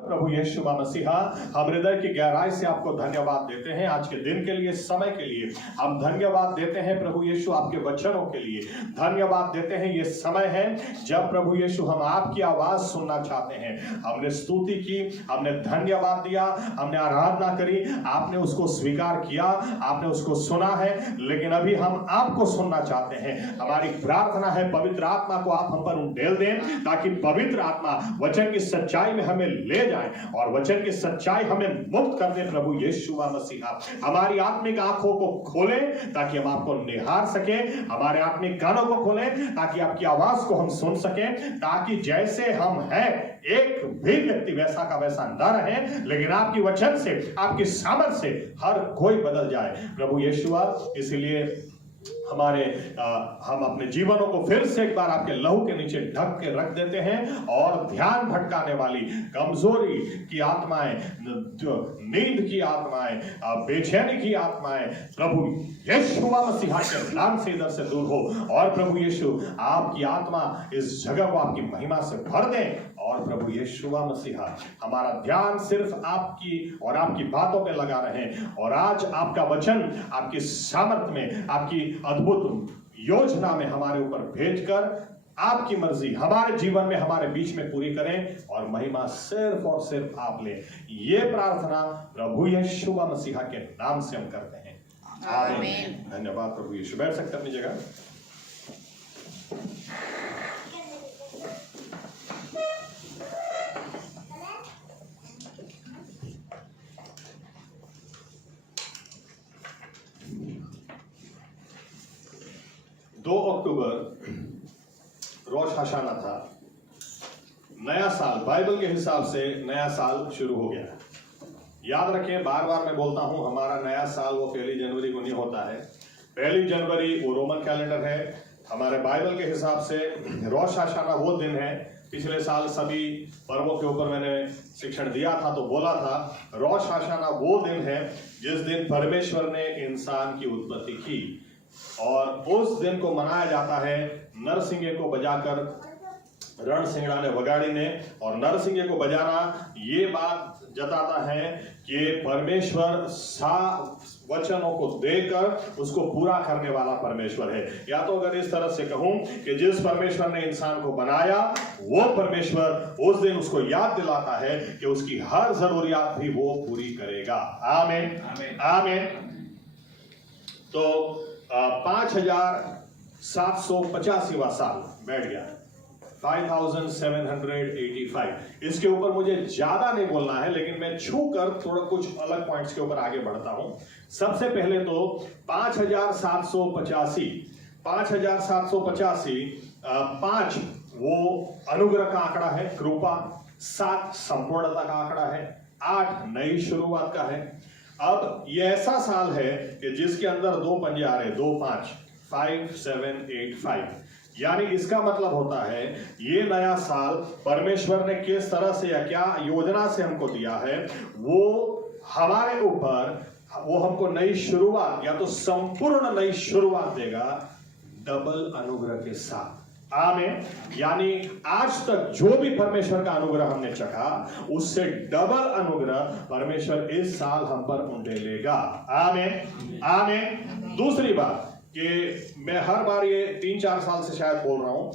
प्रभु यीशु मसीहा, हम हृदय की गहराई से आपको धन्यवाद देते हैं आज के दिन के लिए, समय के लिए। हम धन्यवाद देते हैं प्रभु यीशु आपके वचनों के लिए। धन्यवाद देते हैं, ये समय है जब प्रभु यीशु हम आपकी आवाज सुनना चाहते हैं। हमने स्तुति की, हमने धन्यवाद दिया, हमने आराधना करी, आपने उसको स्वीकार किया, आपने उसको सुना है। लेकिन अभी हम आपको सुनना चाहते हैं। हमारी प्रार्थना है पवित्र आत्मा को आप हम पर उंडेल दें, ताकि पवित्र आत्मा वचन की सच्चाई में हमें ले जाए और वचन की सच्चाई हमें मुक्त कर दे। प्रभु यीशु मसीहा, हमारी आत्मिक आंखों को खोलें ताकि हम आपको निहार सकें, हमारे आत्मिक कानों को खोलें ताकि आपकी आवाज को हम सुन सकें, ताकि जैसे हम हैं एक भी व्यक्ति वैसा का वैसा न रहे, लेकिन आपकी वचन से, आपकी सामर्थ से हर कोई बदल जाए। प्रभु यीशु, इसीलिए हम अपने जीवनों को फिर से एक बार आपके लहू के नीचे ढक के रख देते हैं और ध्यान भटकाने वाली, कमजोरी की आत्माएं, नींद की आत्माएं, बेचैनी की आत्माएं प्रभु यीशु मसीहा के नाम से इधर से दूर हो। और प्रभु यीशु आपकी आत्मा इस जगह को आपकी महिमा से भर दें। और प्रभु यीशु मसीहा, हमारा ध्यान सिर्फ आपकी और आपकी बातों पे लगा रहे। और आज आपका वचन आपकी सामर्थ में, आपकी अद्भुत योजना में हमारे ऊपर भेजकर आपकी मर्जी हमारे जीवन में, हमारे बीच में पूरी करें और महिमा सिर्फ और सिर्फ आप लें। ये प्रार्थना प्रभु यीशु मसीहा के नाम से हम करते हैं, आमीन। धन्यवाद प्रभु यीशु। बैठ सकते अपनी जगह। 2 अक्टूबर रोश हशाना था। नया साल बाइबल के हिसाब से नया साल शुरू हो गया। याद रखें, बार बार मैं बोलता हूं, हमारा नया साल वो 1 जनवरी को नहीं होता है। 1 जनवरी वो रोमन कैलेंडर है। हमारे बाइबल के हिसाब से रोश हशाना वो दिन है। पिछले साल सभी पर्वों के ऊपर मैंने शिक्षण दिया था, तो बोला था रोश हशाना वो दिन है जिस दिन परमेश्वर ने इंसान की उत्पत्ति की। और उस दिन को मनाया जाता है नरसिंगे को बजाकर, रणसिंगड़ाने वगाड़ी ने। और नरसिंगे को बजाना ये बात जताता है कि परमेश्वर वचनों को देकर उसको पूरा करने वाला परमेश्वर है। या तो अगर इस तरह से कहूं कि जिस परमेश्वर ने इंसान को बनाया, वो परमेश्वर उस दिन उसको याद दिलाता है कि उसकी हर जरूरियात भी वो पूरी करेगा। आमीन, आमीन। तो 5785वां साल बैठ गया, 5785। इसके ऊपर मुझे ज्यादा नहीं बोलना है, लेकिन मैं छूकर थोड़ा कुछ अलग पॉइंट्स के ऊपर आगे बढ़ता हूं। सबसे पहले तो 5785, 5 वो अनुग्रह का आंकड़ा है, कृपा। 7 संपूर्णता का आंकड़ा है। 8 नई शुरुआत का है। अब ये ऐसा साल है कि जिसके अंदर 2 पंजे आ रहे, 2 5, 5 7 8 5। यानी इसका मतलब होता है ये नया साल परमेश्वर ने किस तरह से या क्या योजना से हमको दिया है, वो हमारे ऊपर, वो हमको नई शुरुआत या तो संपूर्ण नई शुरुआत देगा, डबल अनुग्रह के साथ। आमीन। यानी आज तक जो भी परमेश्वर का अनुग्रह हमने चखा, उससे डबल अनुग्रह परमेश्वर इस साल हम पर उंडेलेगा। आमीन, आमीन। दूसरी बात कि मैं हर बार ये 3-4 साल से शायद बोल रहा हूं,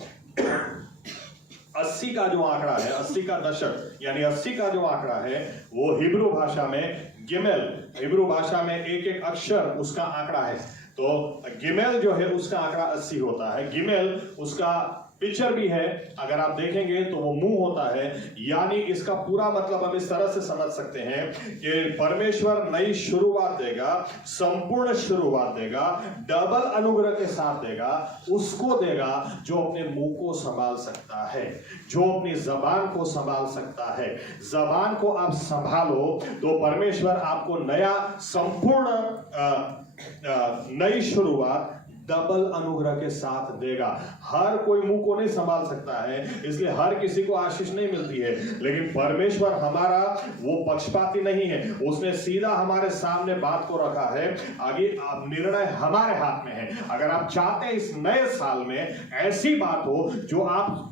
80 का जो आंकड़ा है, 80 का दशक, यानी 80 का जो आंकड़ा है, वो हिब्रू भाषा में गिमेल, हिब्रू भाषा में एक अक्षर उसका आंकड़ा है। तो गिमेल जो है उसका आंकड़ा 80 होता है। गिमेल उसका पिक्चर भी है, अगर आप देखेंगे तो वो मुंह होता है। यानी इसका पूरा मतलब हम इस तरह से समझ सकते हैं कि परमेश्वर नई शुरुआत देगा, संपूर्ण शुरुआत देगा, डबल अनुग्रह के साथ देगा। उसको देगा जो अपने मुंह को संभाल सकता है, जो अपनी जबान को संभाल सकता है। जबान को आप संभालो तो परमेश्वर आपको नया संपूर्ण नई शुरुआत डबल अनुग्रह के साथ देगा। हर कोई मुंह को नहीं संभाल सकता है, इसलिए हर किसी को आशीष नहीं मिलती है। लेकिन परमेश्वर हमारा वो पक्षपाती नहीं है, उसने सीधा हमारे सामने बात को रखा है। आगे निर्णय हमारे हाथ में है। अगर आप चाहते हैं इस नए साल में ऐसी बात हो जो आप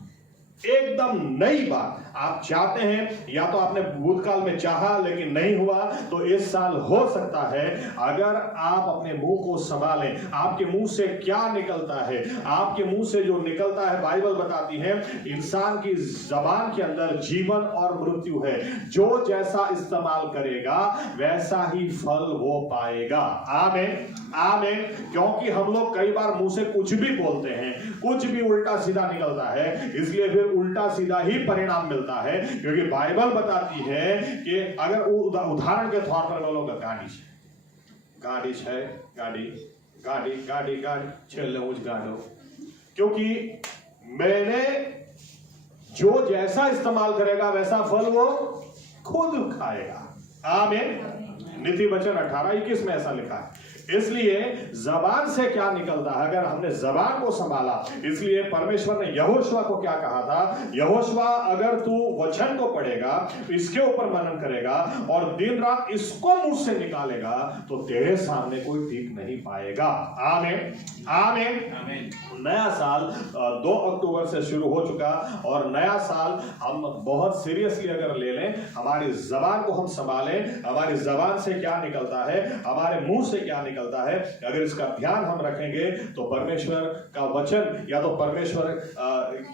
एकदम नई बात आप चाहते हैं, या तो आपने भूतकाल में चाहा लेकिन नहीं हुआ, तो इस साल हो सकता है अगर आप अपने मुंह को संभालें। आपके मुंह से क्या निकलता है, आपके मुंह से जो निकलता है, बाइबल बताती है इंसान की जबान के अंदर जीवन और मृत्यु है। जो जैसा इस्तेमाल करेगा वैसा ही फल वो पाएगा। आमीन आमीन। क्योंकि हम लोग कई बार मुंह से कुछ भी बोलते हैं, कुछ भी उल्टा सीधा निकलता है, इसलिए फिर उल्टा सीधा ही परिणाम मिलता है। क्योंकि बाइबल बताती है कि अगर उदाहरण के तौर पर बोलो गाड़ी है, गाड़ी छेले उस गाड़ो, क्योंकि मैंने जो जैसा इस्तेमाल करेगा वैसा फल वो खुद खाएगा। आमीन। नीति वचन 18:21 में ऐसा लिखा है। इसलिए जबान से क्या निकलता है, अगर हमने जबान को संभाला, इसलिए परमेश्वर ने यहोशुआ को क्या कहा था, यहोशुआ अगर तू वचन को पढ़ेगा, इसके ऊपर मनन करेगा और दिन रात इसको मुंह से निकालेगा, तो तेरे सामने कोई टीक नहीं पाएगा। आमीन आमीन। नया साल 2 अक्टूबर से शुरू हो चुका, और नया साल हम बहुत सीरियसली अगर ले लें, हमारी जबान को हम संभालें, हमारी जबान से क्या निकलता है, हमारे मुंह से क्या निकलता है, अगर इसका ध्यान हम रखेंगे तो परमेश्वर का वचन, या तो परमेश्वर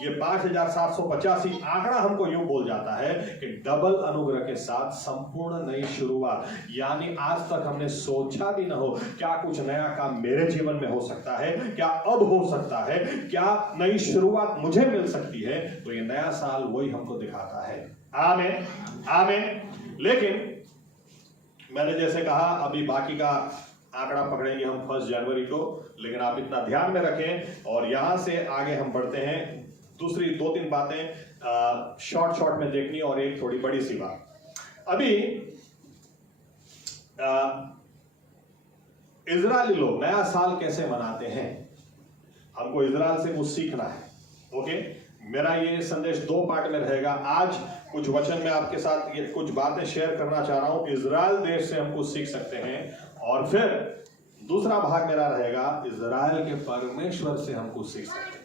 ये 5785 आंकड़ा हमको यूं बोल जाता है कि डबल अनुग्रह के साथ संपूर्ण नई शुरुआत। यानी आज तक हमने सोचा भी ना हो क्या कुछ नया काम मेरे जीवन में हो सकता है, क्या अब हो सकता है, क्या नई शुरुआत मुझे मिल सकती है, तो ये नया साल वही हमको दिखाता है। आमीन आमीन। लेकिन मैंने जैसे कहा, अभी बाकी का आंकड़ा पकड़ेंगे हम 1 जनवरी को, लेकिन आप इतना ध्यान में रखें। और यहां से आगे हम बढ़ते हैं, दूसरी 2-3 बातें शॉर्ट में देखनी, और एक थोड़ी बड़ी सी बात। अभी इजरायली लोग नया साल कैसे मनाते हैं, हमको इजराइल से कुछ सीखना है। ओके, मेरा ये संदेश 2 पार्ट में रहेगा। आज कुछ वचन में आपके साथ ये कुछ बातें शेयर करना चाह रहा हूं, इजराइल देश से हम कुछ सीख सकते हैं, और फिर दूसरा भाग मेरा रहेगा इजराइल के परमेश्वर से हम कुछ सीख सकते हैं।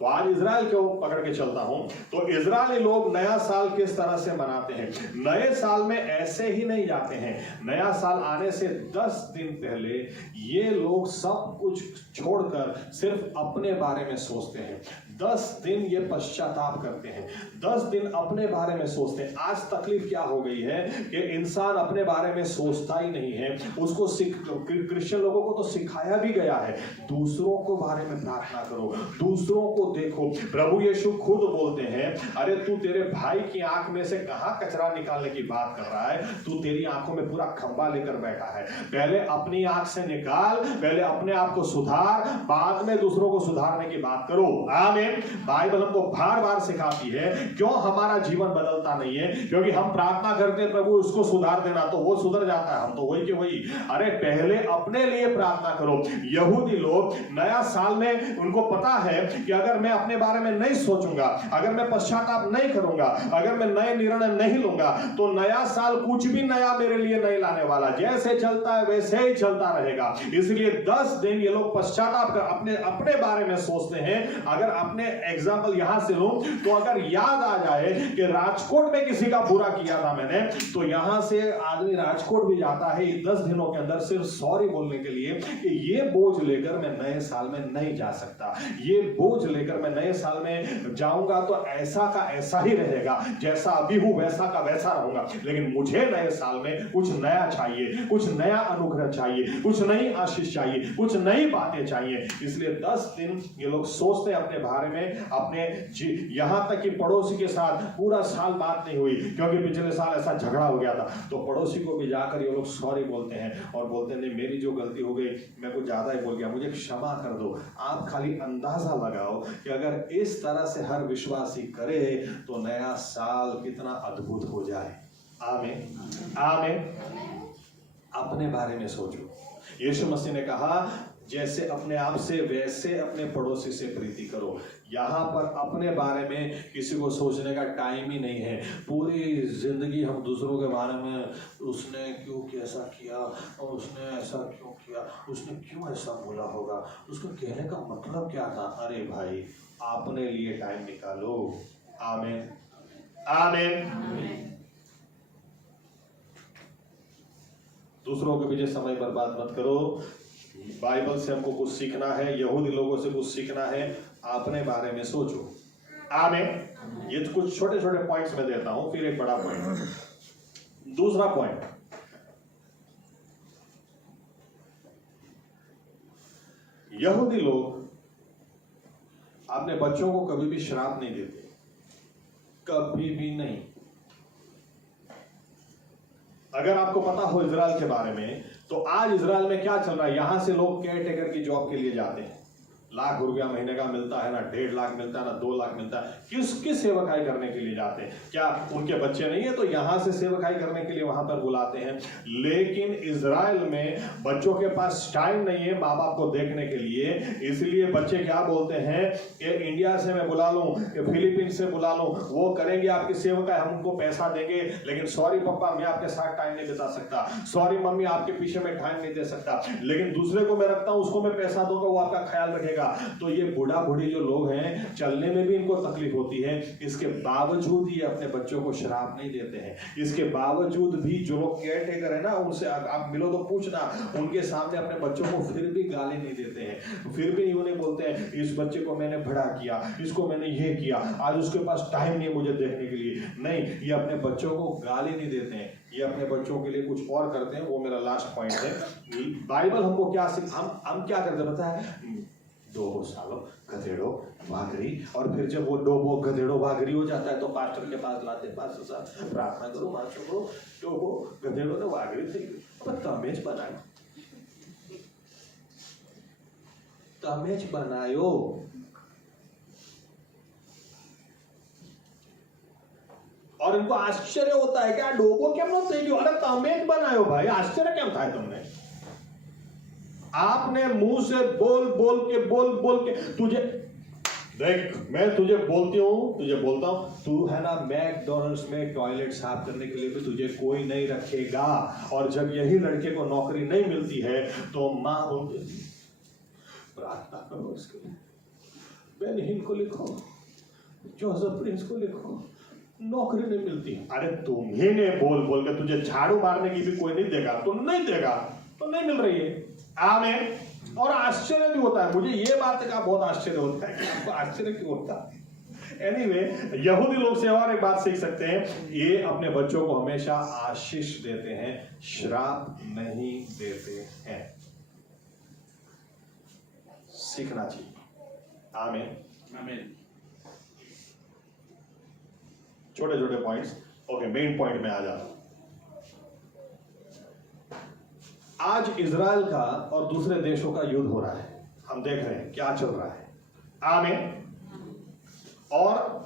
तो आज इजराइल को पकड़ के चलता हूं। तो इजरायली लोग नया साल किस तरह से मनाते हैं। नए साल में ऐसे ही नहीं जाते हैं, नया साल आने से 10 दिन पहले ये लोग सब कुछ छोड़कर सिर्फ अपने बारे में सोचते हैं। 10 दिन ये पश्चाताप करते हैं, 10 दिन अपने बारे में सोचते हैं। आज तकलीफ क्या हो गई है कि इंसान अपने बारे में सोचता ही नहीं है। उसको क्रिश्चियन लोगों को तो सिखाया भी गया है, दूसरों को बारे में प्रार्थना करो, दूसरों को देखो। प्रभु यीशु खुद बोलते हैं, अरे तू तेरे भाई की आंख में से कहां कचरा निकालने की बात कर रहा है, तू तेरी आंखों में पूरा खंबा लेकर बैठा है। पहले अपनी आंख से निकाल, पहले अपने आप को सुधार, बाद में दूसरों को सुधारने की बात करो। आमीन। बाइबल हमको बार बार सिखाती है। क्यों हमारा जीवन बदलता नहीं है? क्योंकि हम प्रार्थना करते हैं प्रभु उसको सुधार देना, तो वो सुधर जाता है, हम तो वही के वही। अरे पहले अपने लिए प्रार्थना करो। यहूदी लोग नया साल में उनको पता है कि अगर मैं अपने बारे में नहीं सोचूंगा, अगर मैं पश्चाताप नहीं करूंगा, अगर मैं नए निर्णय नहीं लूंगा, तो नया साल कुछ भी नया मेरे लिए नहीं लाने वाला, जैसे चलता है वैसे ही चलता रहेगा। इसलिए 10 दिन ये लोग पश्चाताप कर अपने बारे में सोचते हैं। अगर अपने एग्जाम्पल यहां से लूं, तो अगर याद आ जाए कि राजकोट में किसी का बुरा किया था मैंने, तो यहां से आदमी राजकोट भी जाता है 10 दिनों के अंदर सिर्फ सॉरी बोलने के लिए कि ये बोझ लेकर मैं नए साल में नहीं जा सकता, ये बोझ लेकर मैं नए साल में जाऊंगा तो ऐसा का ऐसा ही रहेगा, जैसा अभी हूं वैसा का वैसा रहूंगा। लेकिन मुझे नए साल में कुछ नया चाहिए, कुछ नया अनुग्रह चाहिए, कुछ नई आशीष चाहिए, कुछ नई बातें चाहिए। इसलिए 10 दिन ये लोग सोचते हैं अपने बारे में, अपने यहां तक कि पड़ोसी के साथ पूरा साल बात नहीं हुई क्योंकि पिछले साल ऐसा झगड़ा हो गया था, तो पड़ोसी को भी जाकर ये लोग सॉरी बोलते हैं और बोलते हैं नहीं मेरी जो गलती हो गई, मैं कुछ ज्यादा ही बोल गया, मुझे क्षमा कर दो। आप खाली अंदाजा लगाओ कि अगर इस तरह से हर विश्वासी करे तो नया साल कितना अद्भुत हो जाए। आमीन आमीन। अपने बारे में सोचो। यीशु मसीह ने कहा जैसे अपने आप से वैसे अपने पड़ोसी से प्रीति करो। यहाँ पर अपने बारे में किसी को सोचने का टाइम ही नहीं है। पूरी जिंदगी हम दूसरों के बारे में, उसने क्यों कैसा किया और उसने ऐसा क्यों किया, उसने क्यों ऐसा बोला होगा, उसको कहने का मतलब क्या था। अरे भाई अपने लिए टाइम निकालो। आमीन आमीन। दूसरों के पीछे समय बर्बाद मत करो। बाइबल से हमको कुछ सीखना है, यहूदी लोगों से कुछ सीखना है, अपने बारे में सोचो। आमीन। ये कुछ छोटे छोटे पॉइंट्स में देता हूं, फिर एक बड़ा पॉइंट। दूसरा पॉइंट, यहूदी लोग अपने बच्चों को कभी भी श्राप नहीं देते, कभी भी नहीं। अगर आपको पता हो इजराइल के बारे में, तो आज इजराइल में क्या चल रहा है, यहां से लोग केयर टेकर की जॉब के लिए जाते हैं, लाख रुपया महीने का मिलता है ना, 1.5 लाख मिलता है ना, 2 लाख मिलता है। किसकी सेवकाई करने के लिए जाते हैं? क्या उनके बच्चे नहीं है तो यहां से सेवकाई करने के लिए वहां पर बुलाते हैं। लेकिन इजराइल में बच्चों के पास टाइम नहीं है माँ बाप को देखने के लिए, इसलिए बच्चे क्या बोलते हैं कि इंडिया से मैं बुला लूं, फिलीपीन से बुला लूं, वो करेंगे आपकी सेवकाई, हम उनको पैसा देंगे, लेकिन सॉरी पापा मैं आपके साथ टाइम नहीं बिता सकता, सॉरी मम्मी आपके पीछे में टाइम नहीं दे सकता, लेकिन दूसरे को मैं रखता हूं, उसको मैं पैसा दूंगा, वो आपका ख्याल रखेगा। तो ये बूढ़ा बूढ़ी जो लोग हैं, चलने में भी इनको तकलीफ होती है, इसके बावजूद ये अपने बच्चों को शराब नहीं देते हैं। इसके बावजूद भी जो लोग केयर टेकर है ना, उनसे आप मिलो तो पूछना, उनके सामने अपने बच्चों को फिर भी गाली नहीं देते हैं, फिर भी उन्हें बोलते हैं इस बच्चे को मैंने बड़ा किया, इसको मैंने ये किया, आज उसके पास टाइम नहीं है मुझे देखने के लिए। नहीं, ये अपने बच्चों को गाली नहीं देते हैं, ये अपने बच्चों के लिए कुछ और करते हैं। वो मेरा लास्ट पॉइंट है। बाइबल हमको क्या हम क्या करते हैं पता है? डोबो सालो गधेड़ो भागरी, और फिर जब वो डोबो गधेड़ो भागरी हो जाता है तो पास्टर के पास लाते, पास्टर साहब प्रार्थना करो, माचो को डोबो गधेड़ो ने भागरी थी, अब तमेज बनायो, तमेज बनायो। और इनको आश्चर्य होता है क्या डोबो क्या बोलते हैं, अरे तमेज बनायो भाई, आश्चर्य क्या था तुमने? आपने मुंह से बोल के तुझे देख, मैं तुझे बोलती हूं, तुझे बोलता हूं, तू है ना मैकडॉनल्ड्स में टॉयलेट साफ करने के लिए भी तुझे कोई नहीं रखेगा। और जब यही लड़के को नौकरी नहीं मिलती है तो मां बोलती प्रार्थना करो इसके लिए, बेनहीन को लिखो, जोसेफ प्रिंस को लिखो, नौकरी नहीं मिलती। अरे तुम्ही ने बोल के तुझे झाड़ू मारने की भी कोई नहीं देगा, तो नहीं देगा, तो नहीं मिल रही है। आमीन। और आश्चर्य भी होता है, मुझे ये बात का बहुत आश्चर्य होता है कि आपको आश्चर्य क्यों होता है। एनीवे, यहूदी लोग से और एक बात सीख सकते हैं, ये अपने बच्चों को हमेशा आशीष देते हैं, श्राप नहीं देते हैं। सीखना चाहिए। आमीन आमीन। छोटे छोटे पॉइंट्स। ओके, मेन पॉइंट में आ जाता हूं। आज इजराइल का और दूसरे देशों का युद्ध हो रहा है, हम देख रहे हैं क्या चल रहा है। आमीन। और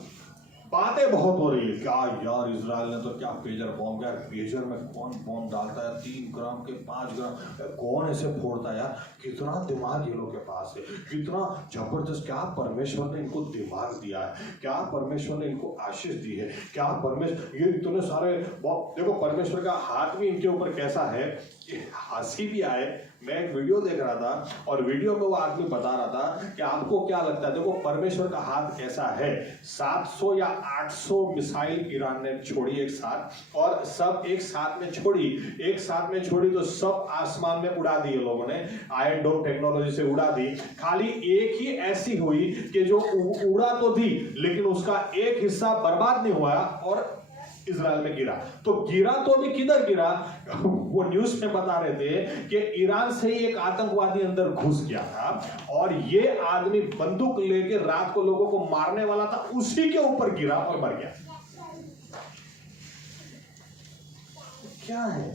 बातें बहुत हो रही है, क्या यार इजराइल ने तो क्या पेजर बॉम्ब, यार पेजर में कौन बॉम्ब डालता है, 3 ग्राम के 5 ग्राम, कौन ऐसे फोड़ता है यार, कितना दिमाग ये लोग के पास है, कितना जबरदस्त, क्या परमेश्वर ने इनको दिमाग दिया है, क्या परमेश्वर ने इनको आशीष दी है, क्या परमेश्वर, ये इतने सारे देखो परमेश्वर का हाथ भी इनके ऊपर कैसा है कि हंसी भी आए। मैं एक वीडियो देख रहा था और वीडियो में वो आदमी बता रहा था कि आपको क्या लगता है, देखो परमेश्वर का हाथ कैसा है, 700 या 800 मिसाइल ईरान ने छोड़ी एक साथ, और सब एक साथ में छोड़ी तो सब आसमान में उड़ा दी लोगों ने, आयरन डोम टेक्नोलॉजी से उड़ा दी। खाली एक ही ऐसी हुई कि जो उड़ा तो दी लेकिन उसका एक हिस्सा बर्बाद नहीं हुआ और इजराइल में गिरा। तो गिरा तो अभी किधर गिरा, वो न्यूज में बता रहे थे कि ईरान से ही एक आतंकवादी अंदर घुस गया था और ये आदमी बंदूक लेके रात को लोगों को मारने वाला था, उसी के ऊपर गिरा और मर गया। क्या है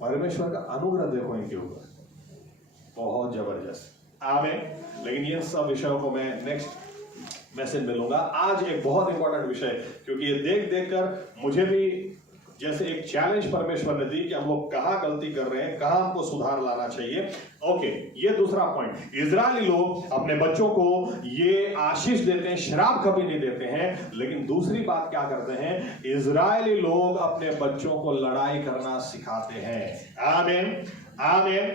परमेश्वर का अनुग्रह, देखो इनके ऊपर बहुत जबरदस्त। आमीन। लेकिन ये सब विषयों को मैं नेक्स्ट मैसेज में लूंगा। आज एक बहुत इंपॉर्टेंट विषय, क्योंकि ये देख कर मुझे भी जैसे एक चैलेंज परमेश्वर ने दी कि हम लोग कहां गलती कर रहे हैं, कहां हमको सुधार लाना चाहिए। ओके, ये दूसरा पॉइंट। इजरायली लोग अपने बच्चों को ये आशीष देते हैं, श्राप कभी नहीं देते हैं। लेकिन दूसरी बात क्या करते हैं, इजरायली लोग अपने बच्चों को लड़ाई करना सिखाते हैं। आमीन आमीन।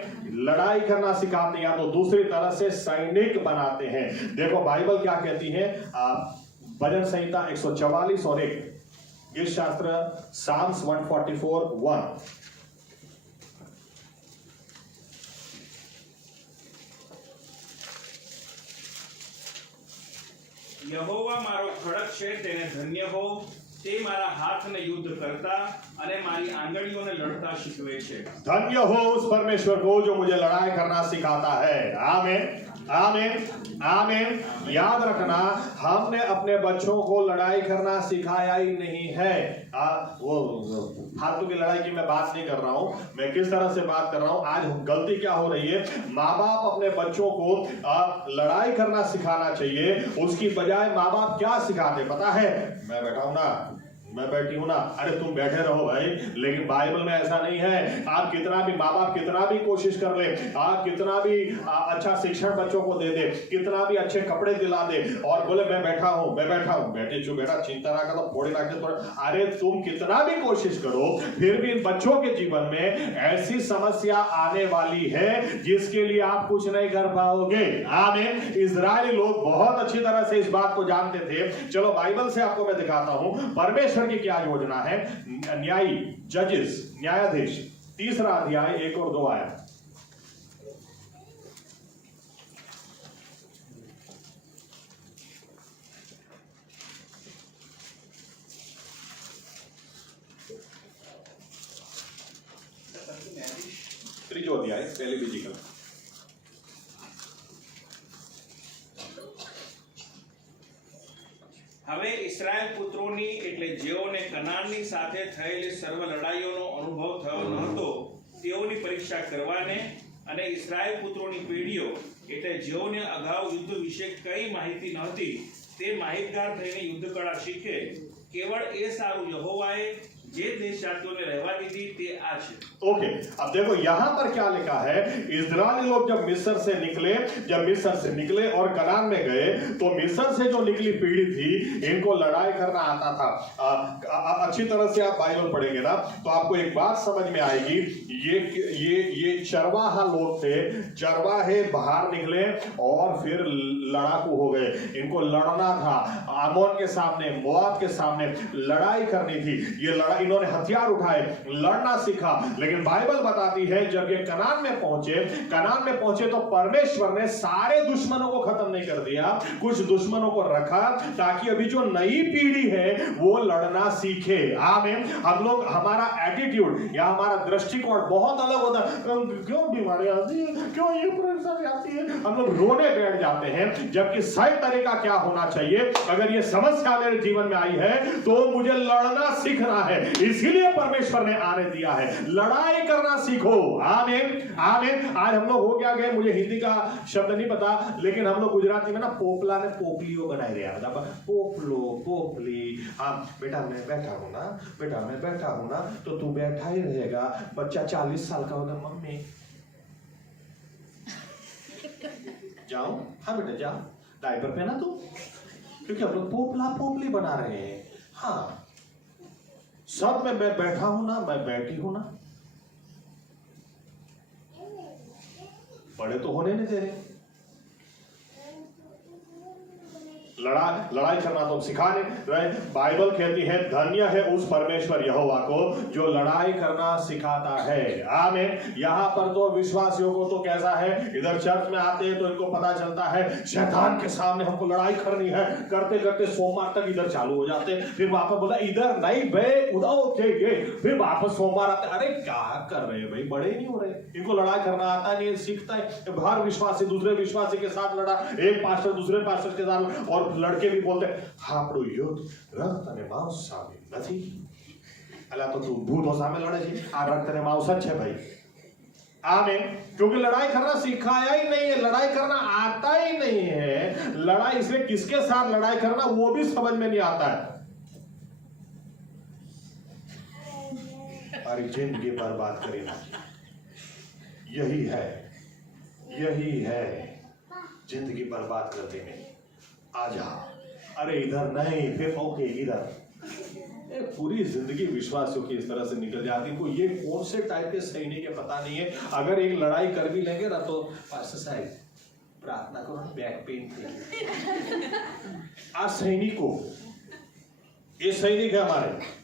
लड़ाई करना सिखाते हैं, या तो दूसरी तरह से सैनिक बनाते हैं। देखो बाइबल क्या कहती है, भजन संहिता 144 और 1, गीत शास्त्र साम्स 144:1। यहोवा मारो खड़क છે તેને ધન્ય હો, તે મારા હાથને યુદ્ધ કરતા અને મારી આંગળીઓને લડતા શીખવે છે। धन्य हो उस परमेश्वर को जो मुझे लड़ाई करना सिखाता है। आमीन आमीन आमीन। याद रखना, हमने अपने बच्चों को लड़ाई करना सिखाया ही नहीं है। वो फालतू की लड़ाई की मैं बात नहीं कर रहा हूं, मैं किस तरह से बात कर रहा हूं। आज गलती क्या हो रही है, माँ बाप अपने बच्चों को लड़ाई करना सिखाना चाहिए, उसकी बजाय माँ बाप क्या सिखाते पता है, मैं बैठा हूं ना, मैं बैठी हूं ना, अरे तुम बैठे रहो भाई। लेकिन बाइबल में ऐसा नहीं है। आप कितना भी, माँ बाप कितना भी कोशिश कर ले, आप कितना भी अच्छा शिक्षण बच्चों को दे दे, कितना भी अच्छे कपड़े दिला दे और बोले मैं बैठा हूं, मैं बैठा हूं, बैठे चुप बेटा, चिंता ना करो, फोड़े लाके थोड़ा, अरे तुम कितना भी कोशिश करो, फिर भी बच्चों के जीवन में ऐसी समस्या आने वाली है जिसके लिए आप कुछ नहीं कर पाओगे। आमीन। इजरायली लोग बहुत अच्छी तरह से इस बात को जानते थे। चलो बाइबल से आपको मैं दिखाता हूं परमेश्वर की क्या योजना है। न्यायी, जजेस, न्यायाधीश 3रा अध्याय 1 और 2 आया। ત્રીજો અધ્યાય, પહેલી બીજી કલમ। હવે ઇસ્રાયેલ પુત્રોની એટલે જેઓને કનાનની સાથે થયેલી સર્વ લડાઈઓનો અનુભવ થયો ન હતો તેઓની પરીક્ષા કરવાને અને ઇસ્રાયેલ પુત્રોની પેઢીઓ એટલે જેઓને અગાઉ યુદ્ધ વિશે કઈ માહિતી ન હતી તે માહિતગાર થઈને યુદ્ધ કળા શીખે। કેવળ એ સારું यहोवाए जे देशजातियों ने रहवा दी थी ते आज। ओके, अब देखो यहां पर क्या लिखा है। इस्राएली लोग जब मिस्र से निकले और कनान में गए, तो मिस्र से जो निकली पीढ़ी थी इनको लड़ाई करना आता था। अच्छी तरह से आप बाइबल पढ़ेंगे ना तो आपको एक बात समझ में आएगी। ये चरवाहा लोग थे, चरवाहे बाहर निकले और फिर लड़ाकू हो गए। इनको लड़ना था, आमोन के सामने, मोआब के सामने लड़ाई करनी थी। ये लड़ाई, इन्होंने हथियार उठाए, लड़ना सीखा। लेकिन बाइबल बताती है जब ये कनान में पहुंचे तो परमेश्वर ने सारे दुश्मनों को खत्म नहीं कर दिया, कुछ दुश्मनों को रखा ताकि अभी जो नई पीढ़ी है वो लड़ना सीखे। आमीन। हम लोग, हमारा एटीट्यूड या हमारा दृष्टिकोण बहुत अलग होता है। क्यों बीमारी आती है, क्यों ये परेशानी आती है, हम लोग रोने बैठ जाते हैं। जबकि सही तरीका क्या होना चाहिए, अगर ये समस्या मेरे जीवन में आई है तो मुझे लड़ना सीखना है, इसीलिए परमेश्वर ने आने दिया है। लड़ाई करना सीखो। आमीन आमीन। आज हम लोग हो क्या गए, मुझे हिंदी का शब्द नहीं पता, लेकिन हम लोग गुजराती में ना पोपला ने पोपलियो बनाए रहे, पोपलो पोपली। हाँ बेटा मैं बैठा हूं ना, बेटा मैं बैठा हूं ना, तो तू बैठा ही रहेगा। बच्चा 40 साल का होगा, मम्मी जाओ, हाँ बेटा जाओ, डायपर पहना तू, क्योंकि हम लोग पोपला पोपली बना रहे हैं। हाँ सब में मैं बैठा हूं ना, मैं बैठी हूं ना, बड़े तो होने नहीं दे रहे। लड़ाई करना तो सिखाने रहे। बाइबल कहती है धन्य है उस परमेश्वर यहोवा को जो लड़ाई करना सिखाता है। आमीन। यहां पर तो विश्वासियों को तो कैसा है, इधर चर्च में आते हैं तो इनको पता चलता है शैतान के सामने हमको लड़ाई करनी है, करते करते सोमवार तक इधर चालू हो जाते हैं, फिर वापस बोला इधर नहीं बे उधर, फिर वापस सोमवार आते। अरे क्या कर रहे हैं भाई, बड़े नहीं हो रहे, इनको लड़ाई करना आता नहीं, सीखता है। हर विश्वासी दूसरे विश्वासी के साथ लड़ा, एक पास्टर दूसरे पास्टर के साथ, और लड़के भी बोलते આપણું યુદ્ધ રક્ત અને માંસ સામે નથી। અલા તો તું ભૂતો સામે લડે છે, આ રક્ત અને માંસ જ છે ભાઈ। आमीन। क्योंकि लड़ाई करना सिखाया ही नहीं है, लड़ाई करना आता ही नहीं है। लड़ाई इसलिए किसके साथ लड़ाई करना वो भी समझ में नहीं आता है। और जिंदगी बर्बाद करे ना। यही है जिंदगी बर्बाद कर देने। आजा, अरे इधर नहीं, फिर ओके इधर। पूरी जिंदगी विश्वासियों की इस तरह से निकल जाती है। ये कौन से टाइप के सैनिक है पता नहीं है। अगर एक लड़ाई कर भी लेंगे ना तो पास्टर साहब प्रार्थना करो, बैक पेन थी। आज सैनिकों, ये सैनिक है हमारे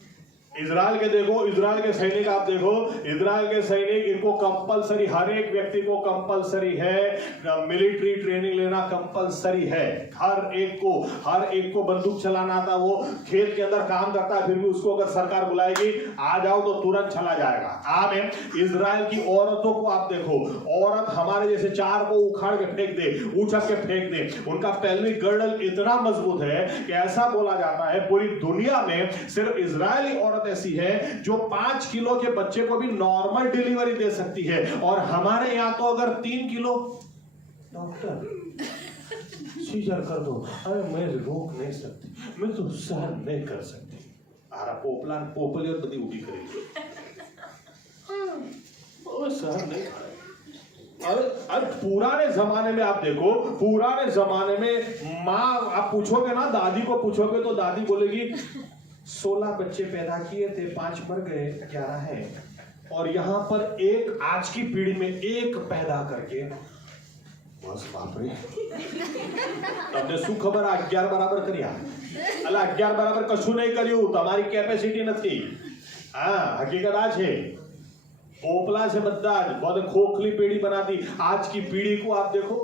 इजराइल के। देखो इजराइल के सैनिक, आप देखो इजराइल के सैनिक, इनको कंपलसरी, हर एक व्यक्ति को कंपलसरी है मिलिट्री ट्रेनिंग लेना, कंपलसरी है। हर एक को बंदूक चलाना आता। वो खेत के अंदर काम करता है, फिर भी उसको अगर सरकार बुलाएगी आ जाओ तो तुरंत चला जाएगा। आमीन। इजराइल की औरतों को आप देखो, औरत हमारे जैसे चार को उखाड़ के फेंक दे, उछक के फेंक दे। उनका पेल्विक गर्डल इतना मजबूत है कि ऐसा बोला जाता है पूरी दुनिया में सिर्फ इजरायली औरत ऐसी है जो 5 किलो के बच्चे को भी नॉर्मल डिलीवरी दे सकती है। और हमारे यहां तो अगर 3 किलो, डॉक्टर सीजर कर दो, अरे मैं रोक नहीं सकती, मैं तो सहन नहीं कर सकती। आरा पोपली और बदी उठी करेगी, सहन नहीं। अरे पुराने जमाने में आप देखो, पुराने जमाने में माँ, आप पूछोगे ना, दादी को पूछोगे तो दादी बोलेगी 16 बच्चे पैदा किए थे, 5 मर गए, 11 है। और यहां पर एक, आज की पीढ़ी में एक पैदा करके बस बाप रे, તમને શું ખબર 11 બરાબર કર્યા? અલા 11 બરાબર કશું નહીં કર્યું, તમારી કેપેસિટી નથી। હા, હકીકત આ છે। પોપલા છે બધા જ, बहुत खोखली पीढ़ी बनाती। आज की पीढ़ी को आप देखो,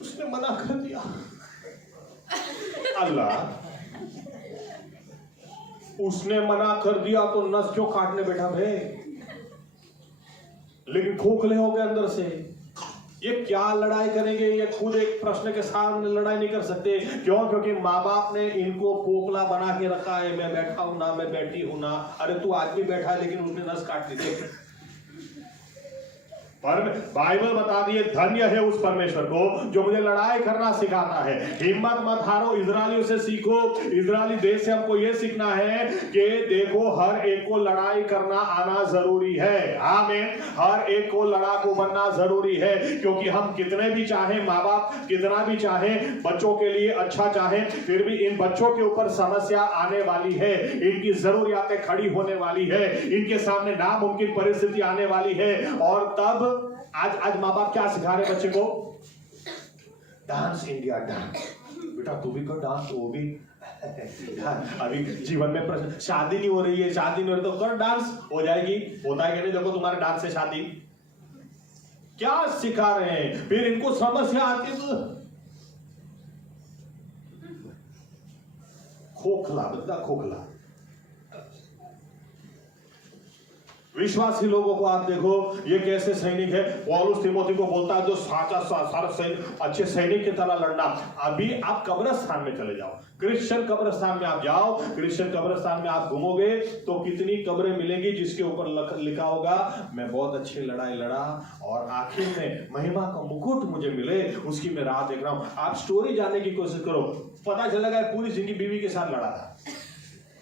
उसने मना कर दिया। अल्लाह, उसने मना कर दिया तो नस क्यों काटने बैठा भाई? लेकिन खोखले हो गए अंदर से। ये क्या लड़ाई करेंगे? ये खुद एक प्रश्न के सामने लड़ाई नहीं कर सकते। क्यों? क्योंकि माँ बाप ने इनको पोपला बना के रखा है। मैं बैठा हूं ना, मैं बैठी हूं ना। अरे तू आज भी बैठा है, लेकिन उसने नस काट दी। देख, पर बाइबल बता दिए, धन्य है उस परमेश्वर को जो मुझे लड़ाई करना सिखाता है। हिम्मत मत हारो, इजरायलियों से सीखो। इजरायली देश से हमको यह सीखना है कि देखो हर एक को लड़ाई करना आना जरूरी है। आमीन। हर एक को लड़ाकू बनना जरूरी है, क्योंकि हम कितने भी चाहें, माँ बाप कितना भी चाहें, बच्चों के लिए अच्छा चाहें, फिर भी इन बच्चों के ऊपर समस्या आने वाली है। इनकी जरूरियातें खड़ी होने वाली है, इनके सामने नामुमकिन परिस्थिति आने वाली है। और तब आज माँ बाप क्या सिखा रहे बच्चे को? डांस इंडिया, डांस बेटा, तू भी कर डांस, वो भी। अभी जीवन में प्रश्न, शादी नहीं हो रही है, शादी नहीं हो रही तो कर डांस, हो जाएगी। होता है कि नहीं? देखो तुम्हारे डांस से शादी। क्या सिखा रहे हैं? फिर इनको समस्या आती तो खोखला, बद्दा खोखला। विश्वासी लोगों को आप देखो, ये कैसे सैनिक है। पौलुस तिमोथी को बोलता है जो सारा सैनिक, अच्छे सैनिक की तरह लड़ना। अभी आप कब्रिस्तान में चले जाओ, क्रिश्चियन कब्रिस्तान में आप जाओ, क्रिश्चियन कब्रिस्तान में आप घूमोगे तो कितनी कब्रें मिलेंगी जिसके ऊपर लिखा होगा मैं बहुत अच्छी लड़ाई लड़ा और आखिर में महिमा का मुकुट मुझे मिले, उसकी मैं राह देख रहा हूं। आप स्टोरी जानने की कोशिश करो, पता चलेगा पूरी जिंदगी बीवी के साथ लड़ा था।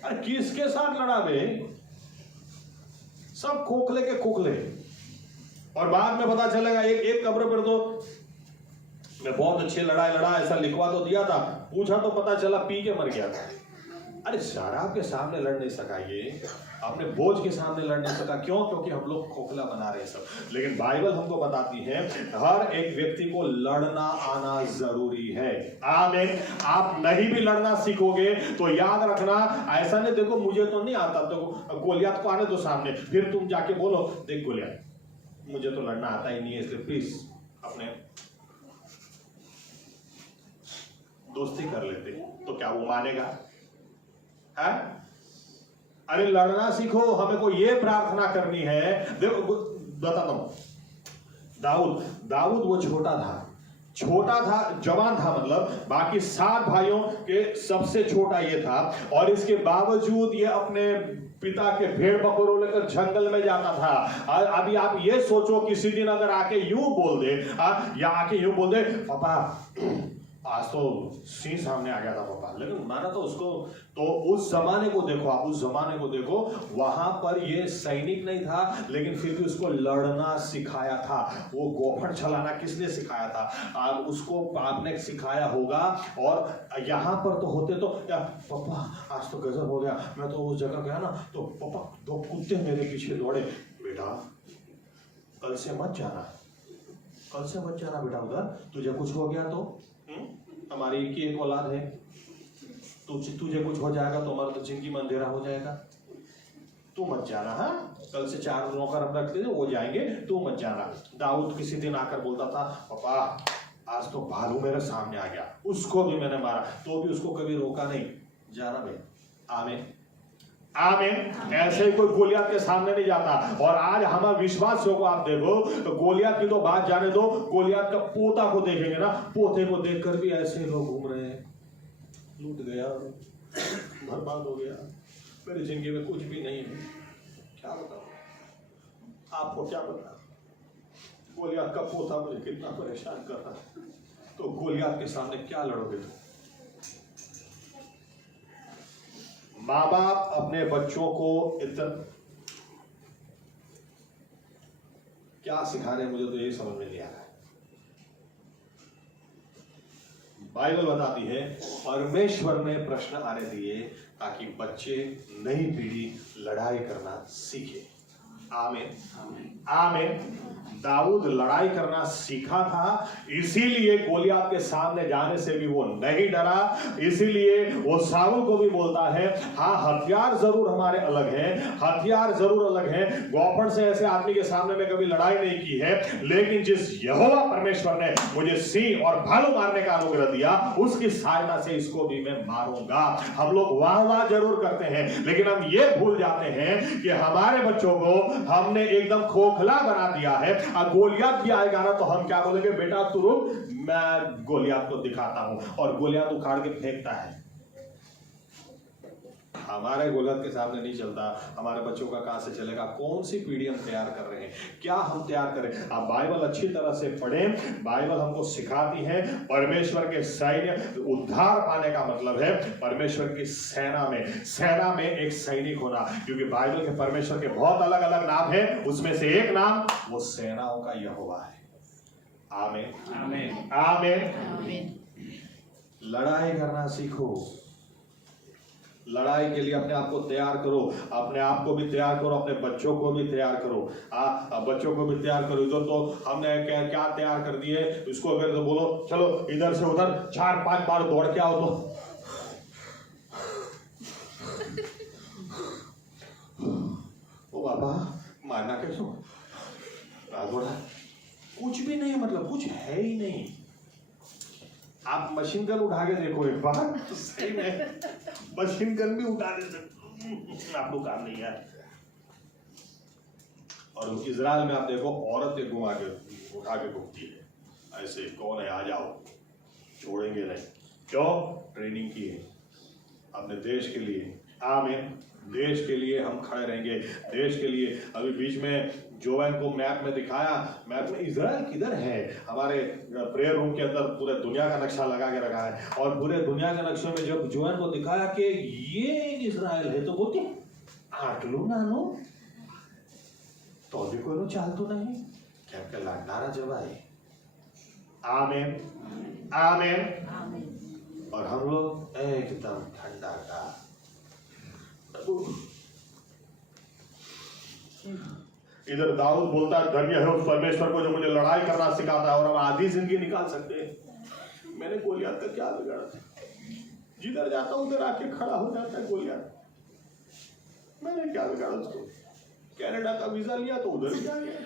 अरे किसके साथ लड़ा बे? सब खोखले के खोखले। और बाद में पता चलेगा एक कब्र पर तो मैं बहुत अच्छी लड़ाई लड़ा, ऐसा लिखवा तो दिया था, पूछा तो पता चला पी के मर गया था। अरे शराब के सामने लड़ नहीं सका, ये अपने बोझ के सामने लड़ नहीं सका। क्यों? क्योंकि हम लोग खोखला बना रहे हैं सब। लेकिन बाइबल हमको बताती है हर एक व्यक्ति को लड़ना आना जरूरी है। आमीन। आप नहीं भी लड़ना सीखोगे तो याद रखना, ऐसा नहीं देखो मुझे तो नहीं आता, तो गोलियत को आने दो सामने, फिर तुम जाके बोलो देख गोलियत मुझे तो लड़ना आता ही नहीं है, इसलिए प्लीज अपने दोस्ती कर लेते, तो क्या वो मानेगा? है? अरे लड़ना सीखो। हमें को ये प्रार्थना करनी है। देखो बताता हूं, दाऊद वो छोटा था, जवान था, मतलब बाकी 7 भाइयों के सबसे छोटा ये था। और इसके बावजूद ये अपने पिता के भेड़ बकरों लेकर जंगल में जाता था। अभी आप ये सोचो किसी दिन अगर आके यूं बोल दे, या आके यूं बोल दे पापा आज तो सिंह सामने आ गया था पापा, लेकिन माना तो उसको, तो उस जमाने को देखो आप, उस जमाने को देखो, वहां पर ये सैनिक नहीं था लेकिन फिर भी उसको लड़ना सिखाया था। वो गोफन चलाना किस लिए सिखाया था? आप उसको आपने सिखाया होगा। और यहाँ पर तो होते तो या पापा आज तो गजब हो गया, मैं तो उस जगह गया ना तो पापा 2 कुत्ते मेरे पीछे दौड़े। बेटा कल से मत जाना, कल से मत जाना बेटा उधर, तुझे कुछ हो गया तो हमारी की एक औलाद है, तुझे कुछ हो जाएगा तो हमारा तो जिंदगी में अंधेरा हो जाएगा, तू मत जाना। हाँ, कल से 4 नौकर हम रखते थे, वो जाएंगे, तू मत जाना। दाऊद किसी दिन आकर बोलता था, पापा आज तो भालू मेरे सामने आ गया, उसको भी मैंने मारा, तो भी उसको कभी रोका नहीं, जाना भाई। आमीन आमीन। ऐसे ही कोई गोलियत के सामने नहीं जाता। और आज हमारे विश्वासियों को आप देखो तो गोलियत की तो बात जाने दो, गोलियत का पोता को देखेंगे ना, पोते को देखकर भी ऐसे लोग घूम रहे हैं, लूट गया, बर्बाद हो गया, मेरी जिंदगी में कुछ भी नहीं है। क्या बताओ आपको, क्या पता गोलियत का पोता मुझे कितना परेशान कर रहा है। तो गोलियत के सामने क्या लड़ोगे तुम? माँ बाप अपने बच्चों को इतना क्या सिखा रहे हैं, मुझे तो यही समझ में नहीं आ रहा है। बाइबल बताती है परमेश्वर ने प्रश्न आने दिए ताकि बच्चे नई पीढ़ी लड़ाई करना सीखे। आमीन आमीन। दाऊद लड़ाई करना सीखा था, इसीलिए गोलियत के सामने जाने से भी वो नहीं डरा। इसीलिए वो शाऊल को भी बोलता है, हाँ हथियार जरूर हमारे अलग हैं, हथियार जरूर अलग हैं, गोफन से ऐसे आदमी के सामने में कभी लड़ाई नहीं की है, लेकिन जिस यहोवा परमेश्वर ने मुझे सिंह और भालू मारने का अनुग्रह दिया, उसकी सहायता से इसको भी मैं मारूंगा। हम लोग वाह वाह जरूर करते हैं, लेकिन हम ये भूल जाते हैं कि हमारे बच्चों को हमने एकदम खोखला बना दिया है। गोलियत भी आएगा ना तो हम क्या बोलेंगे, बेटा तू रुक, मैं गोलियत को दिखाता हूं, और गोलियत उखाड़ के फेंकता है। हमारे गोलियत के सामने नहीं चलता, हमारे बच्चों का कहां से चलेगा? कौन सी पीढ़ी हम तैयार कर रहे हैं, क्या हम तैयार करें? आप बाइबल अच्छी तरह से पढ़ें, बाइबल हमको सिखाती है परमेश्वर के सैन्य उद्धार पाने का मतलब है परमेश्वर की सेना में एक सैनिक होना, क्योंकि बाइबल के परमेश्वर के बहुत अलग अलग नाम है, उसमें से एक नाम वो सेनाओं का यहोवा है। आमीन आमीन आमीन। लड़ाई करना सीखो, लड़ाई के लिए अपने आप को तैयार करो, अपने आप को भी तैयार करो, अपने बच्चों को भी तैयार करो। बच्चों को भी तैयार करो। इधर तो हमने क्या तैयार कर दिए, इसको अगर तो बोलो चलो इधर से उधर 4-5 बार दौड़ के आओ तो ओ बाबा मारना कैसे थोड़ा, कुछ भी नहीं, मतलब कुछ है ही नहीं। आप मशीन गन उठा के देखो एक बार, तो सही में मशीन गन भी उठा दे सकते, आपको काम नहीं है। और इजराइल में आप देखो औरतें घुमा के उठा के घूमती है, ऐसे कौन है आ जाओ, छोड़ेंगे नहीं। क्यों? ट्रेनिंग की है अपने देश के लिए। आमीन। देश के लिए हम खड़े रहेंगे, देश के लिए। अभी बीच में जोवन को मैप में दिखाया, मैप में इजराइल किधर है, हमारे प्रेयर रूम के अंदर पूरे दुनिया का नक्शा लगा के रखा है, और पूरे दुनिया के नक्शे में जब जोवन को दिखाया कि ये इजराइल है, तो बोलते आटलू नानो तो भी कोई चाल तो नहीं, क्या लाडारा जवाई। आमीन आमीन। और हम लोग एकदम ठंडा का इधर दाऊद बोलता है धन्य है उस परमेश्वर को जो मुझे लड़ाई करना सिखाता है, और हम आधी जिंदगी निकाल सकते हैं। मैंने गोलियत का क्या बिगाड़ा था, जिधर जाता हूं उधर आके खड़ा हो जाता है गोलियत, मैंने क्या बिगाड़ा उसको? कनाडा का वीजा लिया तो उधर ही जा गया।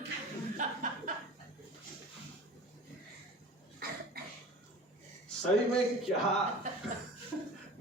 सही में क्या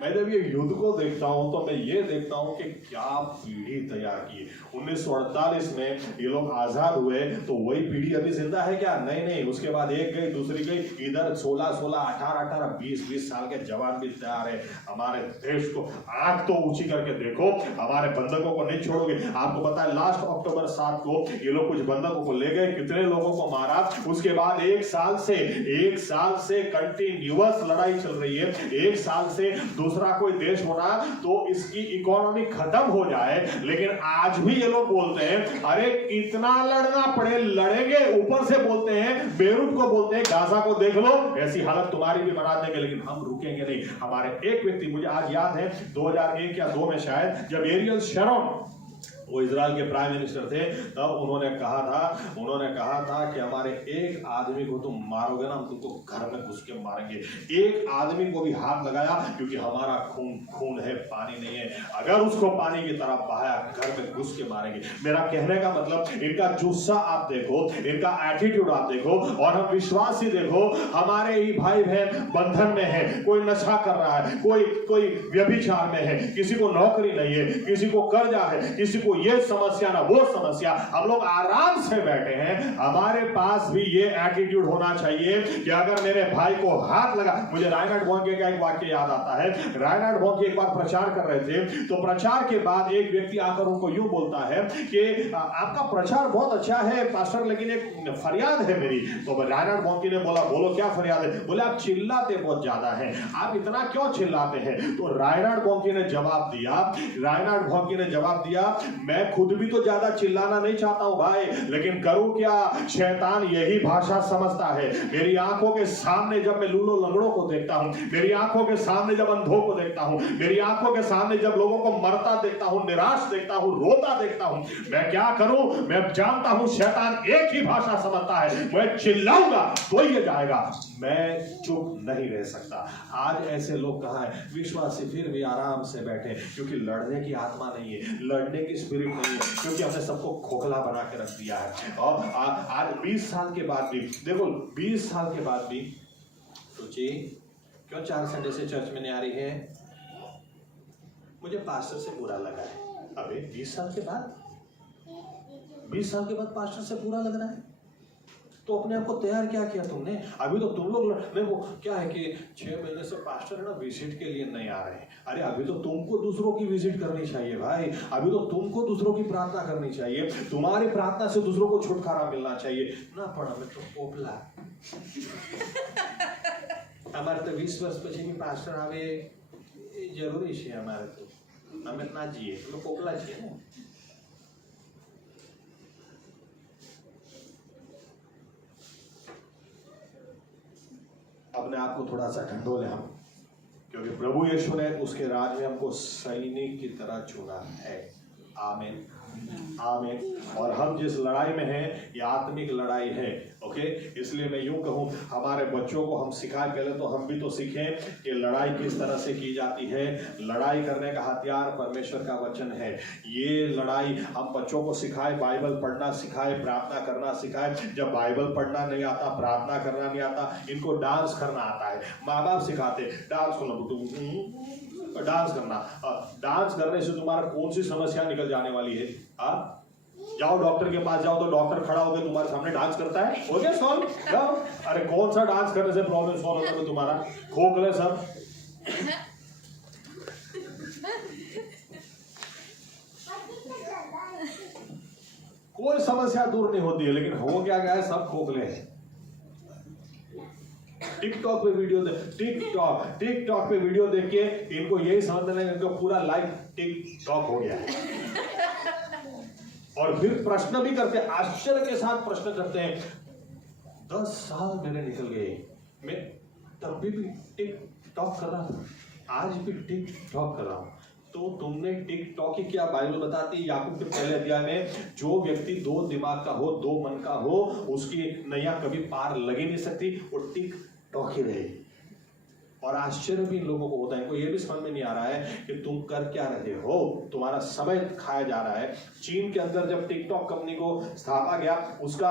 मैं जब ये युद्ध को देखता हूं तो मैं ये देखता हूं कि क्या पीढ़ी तैयार की। 1948 में ये लोग आजाद हुए तो वही पीढ़ी अभी जिंदा है क्या? नहीं, उसके बाद एक गई, दूसरी गई, इधर 16, 18, 20 साल के जवान भी तैयार है। हमारे देश को आंख तो ऊंची करके देखो, हमारे बंधकों को नहीं छोड़ोगे। आपको पता है लास्ट अक्टूबर 7 को ये लोग कुछ बंधकों को ले गए, कितने लोगों को मारा। उसके बाद एक साल से कंटिन्यूअस लड़ाई चल रही है। एक साल से दूसरा कोई देश होना तो इसकी इकोनॉमी खत्म हो जाए, लेकिन आज भी ये लोग बोलते हैं अरे कितना लड़ना पड़े लड़ेंगे। ऊपर से बोलते हैं, बेरूत को बोलते हैं गाजा को देख लो, ऐसी हालत तुम्हारी भी बना देंगे, लेकिन हम रुकेंगे नहीं। हमारे एक व्यक्ति, मुझे आज याद है 2001 या 2 में शायद, जब एरियल शेरोन वो इजराइल के प्राइम मिनिस्टर थे, तब उन्होंने कहा था कि हमारे एक आदमी को तुम मारोगे ना, हम तुमको घर में घुस के मारेंगे। एक आदमी को भी हाथ लगाया, क्योंकि हमारा खून है, पानी नहीं है। अगर उसको पानी की तरफ बहाया, घर में घुस के मारेंगे। मेरा कहने का मतलब, इनका जुस्सा आप देखो, इनका एटीट्यूड आप देखो, और हम विश्वासी देखो, हमारे ही भाई बहन बंधन में है। कोई नशा कर रहा है, कोई व्यभिचार में है, किसी को नौकरी नहीं है, किसी को कर्जा है, किसी को ये समस्या ना वो समस्या। हम लोग आराम से बैठे हैं। हमारे पास भी ये एटीट्यूड होना चाहिए कि अगर मेरे भाई को हाथ लगा। मुझे रायनार्ड बॉन्के का एक वाक्य याद आता है। रायनार्ड बॉन्के एक बार प्रचार कर रहे थे, तो प्रचार के बाद एक व्यक्ति आकर उनको यूं बोलता है कि आपका प्रचार बहुत अच्छा है पास्टर, लेकिन एक फरियाद है मेरी। तो रायनार्ड बॉन्के ने बोला, बोलो क्या फरियाद है? बोले आप चिल्लाते बहुत ज्यादा हैं, आप इतना क्यों चिल्लाते हैं? तो रायनार्ड बॉन्के ने जवाब दिया, मैं खुद भी तो ज्यादा चिल्लाना नहीं चाहता हूं भाई, लेकिन करूं क्या, शैतान यही भाषा समझता है। मेरी आंखों के सामने जब मैं लूलो लंगड़ों को देखता हूं, मेरी आंखों के सामने जब अंधों को देखता हूं, मेरी आंखों के सामने जब लोगों को मरता देखता हूं, निराश देखता हूं, रोता देखता हूं, मैं क्या करूं? मैं जानता हूं शैतान एक ही भाषा समझता है, मैं चिल्लाऊंगा तो ये जाएगा, मैं चुप नहीं रह सकता। आज ऐसे लोग कहां है? विश्वासी फिर भी आराम से बैठे, क्योंकि लड़ने की आत्मा नहीं है, लड़ने की स्पिरिट नहीं है, क्योंकि हमने सबको खोखला बना के रख दिया है। और आज 20 साल के बाद भी देखो, 20 साल के बाद भी सोचिए, क्यों 4 संडे से चर्च में नहीं आ रही है? मुझे पास्टर से बुरा लगा है। अबे 20 साल के बाद पास्टर से बुरा लग रहा है, तो अपने आप को तैयार क्या किया तुमने? अभी तो तुम लोग, देखो क्या है कि 6 महीने से पास्टर है ना विजिट के लिए नहीं आ रहे हैं। अरे अभी तो तुमको दूसरों की विजिट करनी चाहिए भाई, अभी तो तुमको दूसरों की प्रार्थना करनी चाहिए, तुम्हारी प्रार्थना से दूसरों को छुटकारा मिलना चाहिए ना। पड़ा मैं तो पोपला हमारे तो 20 वर्ष पछी भी पास्टर आवे जरूरी है। हमारे तो हमें ना जिए तो पोपला चाहिए ना। अपने आप को थोड़ा सा ढंढोले हम, क्योंकि प्रभु यीशु ने उसके राज में हमको सैनिक की तरह चुना है। आमीन, आमीन। और हम जिस लड़ाई में हैं, ये आत्मिक लड़ाई है। ओके, इसलिए मैं यूं कहूं, हमारे बच्चों को हम सिखाएं, पहले तो हम भी तो सीखें कि लड़ाई किस तरह से की जाती है। लड़ाई करने का हथियार परमेश्वर का वचन है। ये लड़ाई हम बच्चों को सिखाएं, बाइबल पढ़ना सिखाएं, प्रार्थना करना सिखाएं। जब बाइबल पढ़ना नहीं आता, प्रार्थना करना नहीं आता, इनको डांस करना आता है। माँ बाप सिखाते डांस करना, डांस करना। डांस करने से तुम्हारा कौन सी समस्या निकल जाने वाली है? जाओ डॉक्टर के पास जाओ, तो डॉक्टर खड़ा होकर तुम्हारे सामने डांस करता है, हो गया सॉल्व? जाओ। अरे कौन सा डांस करने से प्रॉब्लम सॉल्व होगा तुम्हारा? खोखले सब। कोई समस्या दूर नहीं होती है, लेकिन हो क्या गया है, सब खोखले हैं। टिकटॉक पे वीडियो देख के इनको यही समझ में नहीं, इनको पूरा लाइफ टिकटॉक हो गया है। और फिर प्रश्न भी करते हैं, आश्चर्य के साथ प्रश्न करते हैं। 10 साल मेरे निकल गए, मैं तब भी टिकटॉक कर रहा हूं, आज भी टिकटॉक कर रहा हूं। तो तुमने टिकटॉक ही क्या? बाइबल बताती है याकूब के पहले अध्याय में, जो व्यक्ति 2 दिमाग का हो, 2 मन का हो, उसकी नैया कभी पार लग ही नहीं सकती, वो टिकटॉक ही रहेगी। और आश्चर्य भी इन लोगों को होता है, इनको ये भी समझ में नहीं आ रहा है कि तुम कर क्या रहे हो, तुम्हारा समय खाया जा रहा है। चीन के अंदर जब टिकटॉक कंपनी को स्थापा गया, उसका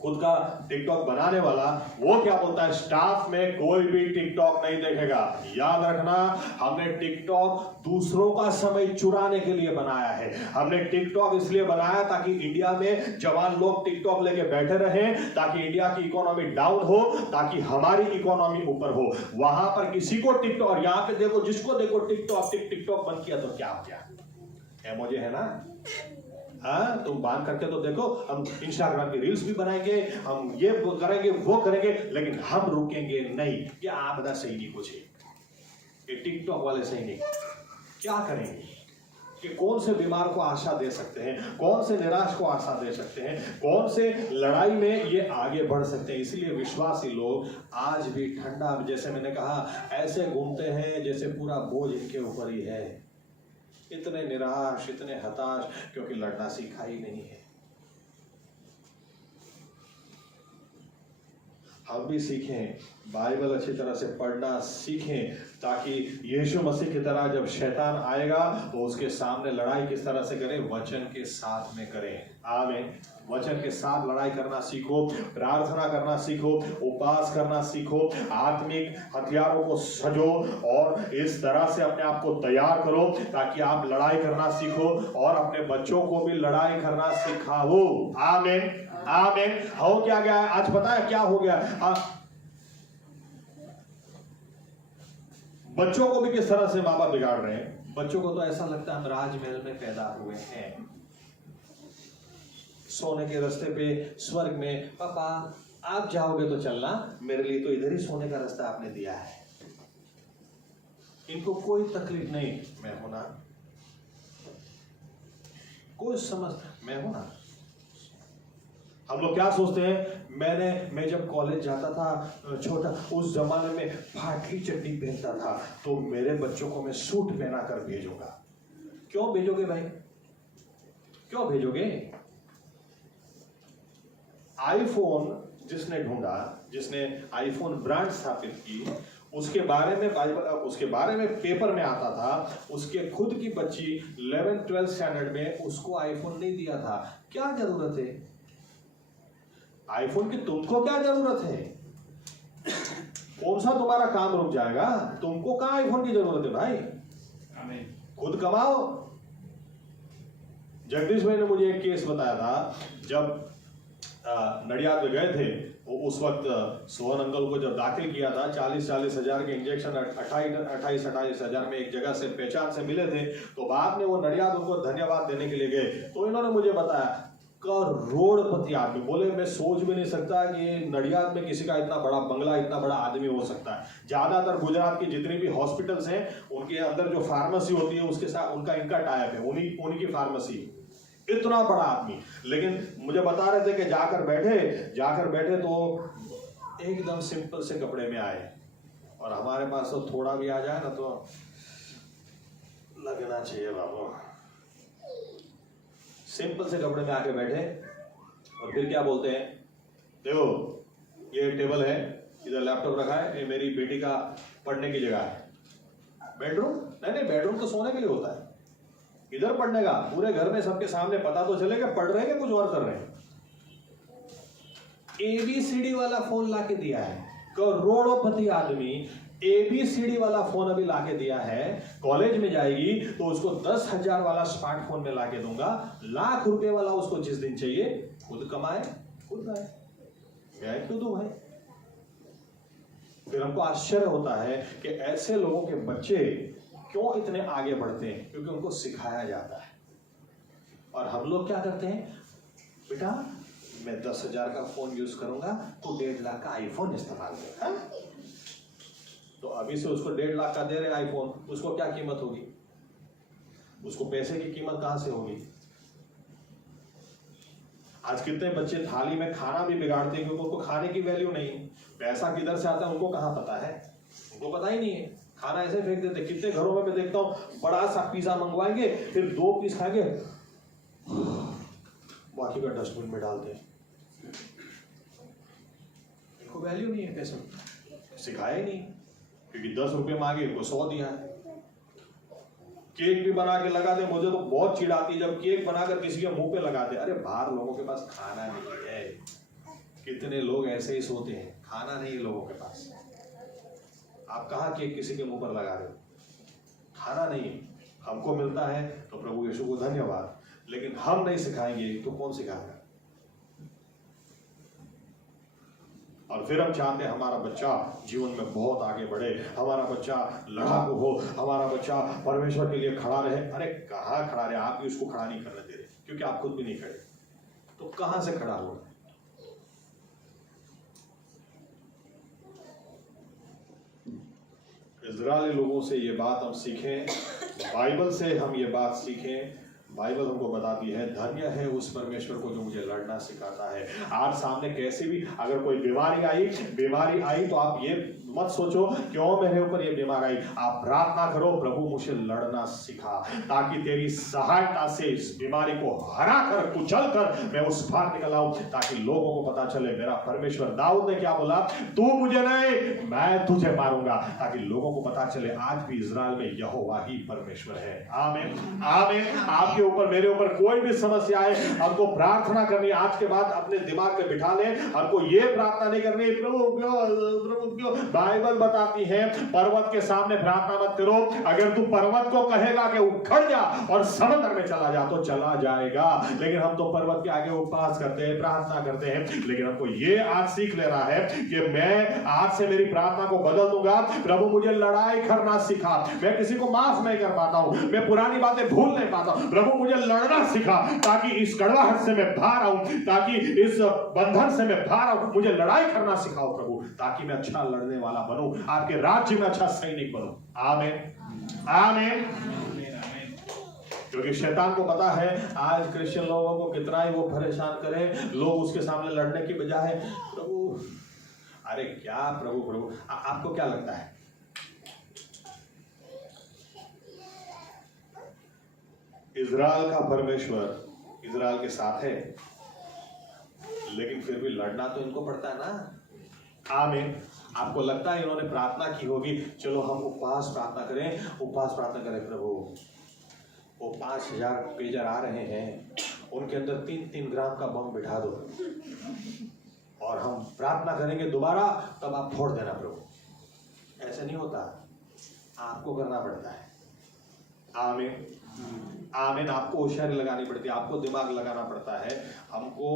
खुद का टिकटॉक बनाने वाला, वो क्या बोलता है, स्टाफ में कोई भी टिकटॉक नहीं देखेगा। याद रखना, हमने टिकटॉक दूसरों का समय चुराने के लिए बनाया है। हमने टिकटॉक इसलिए बनाया ताकि इंडिया में जवान लोग टिकटॉक लेके बैठे रहें, ताकि इंडिया की इकोनॉमी डाउन हो, ताकि हमारी इकोनॉमी ऊपर हो। वहां पर किसी को टिकटॉक, और यहां पे देखो जिसको देखो टिकटॉक बंद किया तो क्या हो गया, मुझे है ना। हाँ, तुम बांध करके तो देखो, हम इंस्टाग्राम की रील्स भी बनाएंगे, हम ये करेंगे वो करेंगे, लेकिन हम रुकेंगे नहीं। ये आपदा सही नहीं कुछ है, ये टिकटॉक वाले सही नहीं। क्या करेंगे कि कौन से बीमार को आशा दे सकते हैं, कौन से निराश को आशा दे सकते हैं, कौन से लड़ाई में ये आगे बढ़ सकते हैं। इसलिए विश्वासी लोग आज भी ठंडा, जैसे मैंने कहा, ऐसे घूमते हैं जैसे पूरा बोझ इनके ऊपर ही है। इतने निराश, इतने हताश, क्योंकि लड़ना सीखा ही नहीं है। हम भी सीखें, बाइबल अच्छी तरह से पढ़ना सीखें, ताकि यीशु मसीह की तरह जब शैतान आएगा तो उसके सामने लड़ाई किस तरह से करें, वचन के साथ में करें। आमीन। वचन के साथ लड़ाई करना सीखो, प्रार्थना करना सीखो, उपवास करना सीखो, आत्मिक हथियारों को सजो और इस तरह से अपने आप को तैयार करो ताकि आप लड़ाई करना सीखो और अपने बच्चों को भी लड़ाई करना सिखाओ। आमीन, आमीन। हो क्या गया आज, पता है क्या हो गया? बच्चों को भी किस तरह से माँ बाप बिगाड़ रहे हैं। बच्चों को तो ऐसा लगता है हम राजमहल में पैदा हुए हैं, सोने के रास्ते पे, स्वर्ग में। पापा आप जाओगे तो चलना, मेरे लिए तो इधर ही सोने का रास्ता आपने दिया है। इनको कोई तकलीफ नहीं, मैं हूं ना, कोई समझ, मैं हूं ना। हम लोग क्या सोचते हैं, मैं जब कॉलेज जाता था छोटा, उस जमाने में फाटली चड्डी पहनता था, तो मेरे बच्चों को मैं सूट पहना कर भेजूंगा। क्यों भेजोगे भाई, क्यों भेजोगे? आईफोन जिसने ढूंढा, जिसने आईफोन ब्रांड स्थापित की, उसके बारे में पेपर में आता था, उसके खुद की बच्ची 11th-12th स्टैंडर्ड में, उसको आईफोन नहीं दिया था। क्या जरूरत है आईफोन की? तुमको क्या जरूरत है? कौन सा तुम्हारा काम रुक जाएगा? तुमको कहां आईफोन की जरूरत है भाई? खुद कमाओ। जगदीश भाई ने मुझे एक केस बताया था, जब नडियाद में गए थे, उस वक्त सोहन अंकल को जब दाखिल किया था, 40-40 हजार के इंजेक्शन 28-28 हजार में एक जगह से पहचान से मिले थे, तो बाद में वो नडियाद उनको धन्यवाद देने के लिए गए, तो इन्होंने मुझे बताया, करोड़पति आदमी, बोले मैं सोच भी नहीं सकता कि नडियाद में किसी का इतना बड़ा बंगला, इतना बड़ा आदमी हो सकता है। ज्यादातर गुजरात की जितनी भी हॉस्पिटल्स हैं, उनके अंदर जो फार्मेसी होती है उसके साथ इनका टाइप है, उन्हीं की फार्मेसी। इतना बड़ा आदमी, लेकिन मुझे बता रहे थे कि जाकर बैठे तो एकदम सिंपल से कपड़े में आए, और हमारे पास तो थोड़ा भी आ जाए ना तो लगना चाहिए बाबू। सिंपल से कपड़े में आके बैठे, और फिर क्या बोलते हैं, देखो ये टेबल है, इधर लैपटॉप रखा है, ये मेरी बेटी का पढ़ने की जगह है। बेडरूम नहीं, बेडरूम तो सोने के लिए होता है, इधर पढ़ने का। पूरे घर में सबके सामने पता तो चलेगा पढ़ रहे हैं, कुछ और कर रहे हैं। ABCD वाला फोन लाके दिया है, करोड़पति आदमी ABCD वाला फोन अभी लाके दिया है। कॉलेज में जाएगी तो उसको 10,000 वाला स्मार्टफोन में लाके दूंगा, लाख रुपए वाला उसको जिस दिन चाहिए, खुद कमाए खुद लाए, मैं क्यों दूं भाई? फिर हमको आश्चर्य होता है कि ऐसे लोगों के बच्चे क्यों इतने आगे बढ़ते हैं, क्योंकि उनको सिखाया जाता है। और हम लोग क्या करते हैं, बेटा मैं 10,000 का फोन यूज करूंगा, तो 1.5 लाख का आईफोन इस्तेमाल कर। तो अभी से उसको 1.5 लाख का दे रहे आईफोन, उसको क्या कीमत होगी? उसको पैसे की कीमत कहां से होगी? आज कितने बच्चे थाली में खाना भी बिगाड़ते हैं क्योंकि उनको खाने की वैल्यू नहीं। पैसा किधर से आता है उनको कहां पता है, उनको पता ही नहीं है। खाना ऐसे फेंक देते। कितने घरों में मैं देखता हूं, बड़ा सा पिज्जा मंगवाएंगे, फिर 2 पीस खाएंगे, बाकी का डस्टबिन में डालते हैं। इनको वैल्यू नहीं है, पैसे सिखाया ही नहीं, क्योंकि 10 रुपए मांगे उनको 100 दिया है। केक भी बना के लगा दे, मुझे तो बहुत चिढ़ आती है जब केक बनाकर किसी के मुंह पे लगा दे। अरे बाहर लोगों के पास खाना नहीं है, कितने लोग ऐसे ही सोते हैं, खाना नहीं है लोगों के पास। आप कहाँ के किसी के मुंह पर लगा रहे हो? खाना नहीं हमको मिलता है तो प्रभु यीशु को धन्यवाद, लेकिन हम नहीं सिखाएंगे तो कौन सिखाएगा? और फिर हम चाहते हैं हमारा बच्चा जीवन में बहुत आगे बढ़े, हमारा बच्चा लड़ाकू हो, हमारा बच्चा परमेश्वर के लिए खड़ा रहे। अरे कहाँ खड़ा रहे? आप भी उसको खड़ा नहीं करने दे रहे, क्योंकि आप खुद भी नहीं खड़े, तो कहां से खड़ा हुआ? इजरायली लोगों से ये बात हम सीखें, बाइबल से हम ये बात सीखें। बाइबल हमको बताती है धन्य है उस परमेश्वर को जो मुझे लड़ना सिखाता है। आज सामने कैसे भी अगर कोई बीमारी आई तो आप ये मत सोचो क्यों मेरे ऊपर ये बीमारी आई। आप प्रार्थना करो, प्रभु मुझे लड़ना सिखा, ताकि तेरी सहायता से इस बीमारी को हरा कर कुचल कर मैं उस पार निकल आऊं, ताकि लोगों को पता चले मेरा परमेश्वर। दाऊद ने क्या बोला? तू मुझे नहीं, मैं तुझे मारूंगा, ताकि लोगों को पता चले आज भी इजराइल में यहोवा ही परमेश्वर है। आमीन आमीन। आपके ऊपर मेरे ऊपर कोई भी समस्या है, हमको प्रार्थना करनी। आज के बाद अपने दिमाग पे बिठा ले, हमको ये प्रार्थना नहीं करनी प्रभु क्यों। बाइबल बताती है पर्वत के सामने प्रार्थना मत करो। अगर तू पर्वत को कहेगा कि उखड़ जा और समुद्र में चला जा तो चला जाएगा, लेकिन हम तो पर्वत के आगे उपवास करते हैं, प्रार्थना करते हैं। लेकिन हमको ये आज सीख लेना है कि मैं आज से मेरी प्रार्थना को बदल दूंगा। प्रभु मुझे लड़ाई करना सिखा। मैं किसी को माफ नहीं कर पाता हूं, मैं पुरानी बातें भूल नहीं पाता हूं। प्रभु मुझे लड़ना सिखा, ताकि इस कड़वाहट से मैं बाहर आऊं, ताकि इस बंधन से मैं बाहर आऊं। मुझे लड़ाई करना सिखाओ प्रभु, ताकि मैं अच्छा लड़ने वाला बनूं, आपके राज्य में अच्छा सैनिक बनूं। आमीन आमीन। क्योंकि शैतान को पता है आज क्रिश्चियन लोगों को कितना ही वो परेशान करे, लोग उसके सामने लड़ने की बजाय प्रभु, अरे क्या प्रभु आपको क्या लगता है? इजराइल का परमेश्वर इजराइल के साथ है, लेकिन फिर भी लड़ना तो इनको पड़ता है ना। आमीन। आपको लगता है इन्होंने प्रार्थना की होगी, चलो हम उपवास प्रार्थना करें प्रभु, वो 5000 पेजर आ रहे हैं, उनके अंदर 3-3 ग्राम का बम बिठा दो और हम प्रार्थना करेंगे दोबारा, तब आप फोड़ देना प्रभु। ऐसे नहीं होता, आपको करना पड़ता है। आमीन आमीन। आपको होशियारी लगानी पड़ती है, आपको दिमाग लगाना पड़ता है, हमको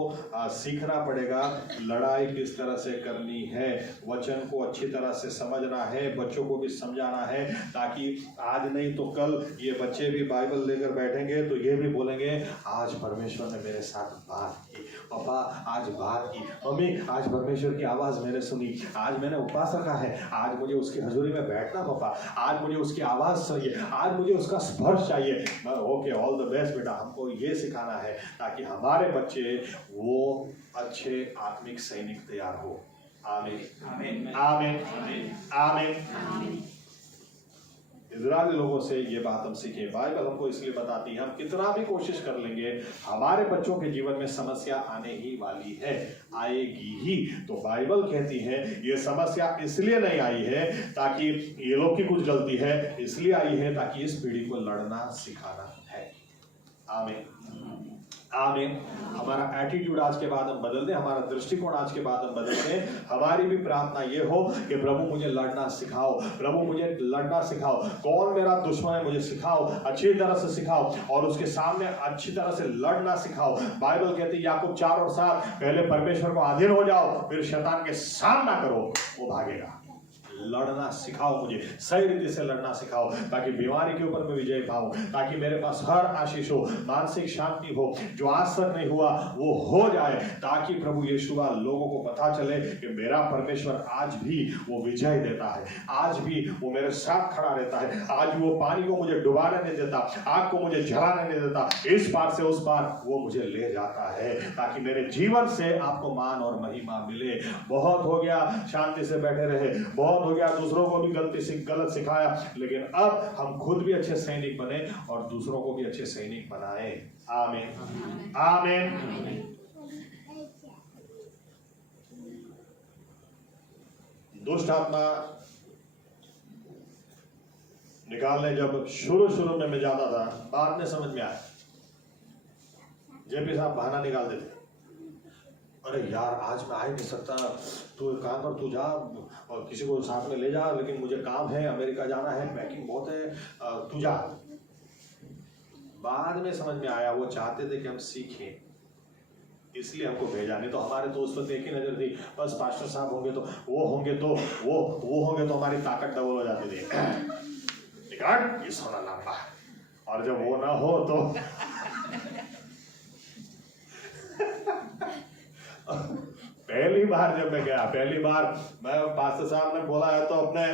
सीखना पड़ेगा लड़ाई किस तरह से करनी है, वचन को अच्छी तरह से समझना है, बच्चों को भी समझाना है, ताकि आज नहीं तो कल ये बच्चे भी बाइबल लेकर बैठेंगे तो ये भी बोलेंगे आज परमेश्वर ने मेरे साथ बात की, पापा आज बात की, मम्मी आज परमेश्वर की आवाज मैंने सुनी, आज मैंने उपवास रखा है, आज मुझे उसकी हजूरी में बैठना पापा, आज मुझे उसकी आवाज चाहिए, आज मुझे उसका स्पर्श चाहिए। ओके, ऑल द बेस्ट बेटा। हमको ये सिखाना है ताकि हमारे बच्चे वो अच्छे आत्मिक सैनिक तैयार हो। आमीन आमीन आमीन आमीन। इजरायली लोगों से ये बात हम सीखे। बाइबल हमको इसलिए बताती है, हम कितना भी कोशिश कर लेंगे हमारे बच्चों के जीवन में समस्या आने ही वाली है, आएगी ही। तो बाइबल कहती है ये समस्या इसलिए नहीं आई है ताकि ये लोग की कुछ गलती है, इसलिए आई है ताकि इस पीढ़ी को लड़ना सिखाना है। आमीन आमीन। हमारा एटीट्यूड आज के बाद हम बदल दें, हमारा दृष्टिकोण आज के बाद हम बदल दें। हमारी भी प्रार्थना ये हो कि प्रभु मुझे लड़ना सिखाओ, प्रभु मुझे लड़ना सिखाओ, कौन मेरा दुश्मन है मुझे सिखाओ, अच्छी तरह से सिखाओ और उसके सामने अच्छी तरह से लड़ना सिखाओ। बाइबल कहती है याकूब 4 और 7, पहले परमेश्वर को अधीन हो जाओ, फिर शैतान के सामना करो, वो भागेगा। लड़ना सिखाओ, मुझे सही रीति से लड़ना सिखाओ, ताकि बीमारी के ऊपर मैं विजय पाऊं, ताकि मेरे पास हर आशीष हो, मानसिक शांति हो, जो आज तक नहीं हुआ वो हो जाए, ताकि प्रभु यीशुआ लोगों को पता चले कि मेरा परमेश्वर आज भी वो विजय देता है, आज भी वो मेरे साथ खड़ा रहता है, आज वो पानी को मुझे डुबाने नहीं देता, आग को मुझे जलाने नहीं देता, इस पार से उस पार वो मुझे ले जाता है, ताकि मेरे जीवन से आपको मान और महिमा मिले। बहुत हो गया शांति से बैठे रहे, बहुत हो गया दूसरों को भी गलत सिखाया, लेकिन अब हम खुद भी अच्छे सैनिक बने और दूसरों को भी अच्छे सैनिक बनाए। आमीन आमीन। दुष्ट आत्मा निकालने जब शुरू में मैं जाता था, बाद में समझ में आया, जेपी साहब बहाना निकाल देते, अरे यार आज मैं आ ही नहीं सकता, तू एक काम कर, तू जा और किसी को साथ में ले जा, लेकिन मुझे काम है, अमेरिका जाना है, पैकिंग बहुत है, तू जा। बाद में समझ में आया वो चाहते थे कि हम सीखें, इसलिए हमको भेजा, नहीं तो हमारे तो उस पर एक ही नजर थी, बस पास्टर साहब होंगे तो वो होंगे तो वो होंगे तो हमारी ताकत डबल हो जाती थी। ये सोना लंबा, और जब वो ना हो तो पहली बार जब मैं गया, पहली बार मैं पास्टर साहब ने बोला है तो अपने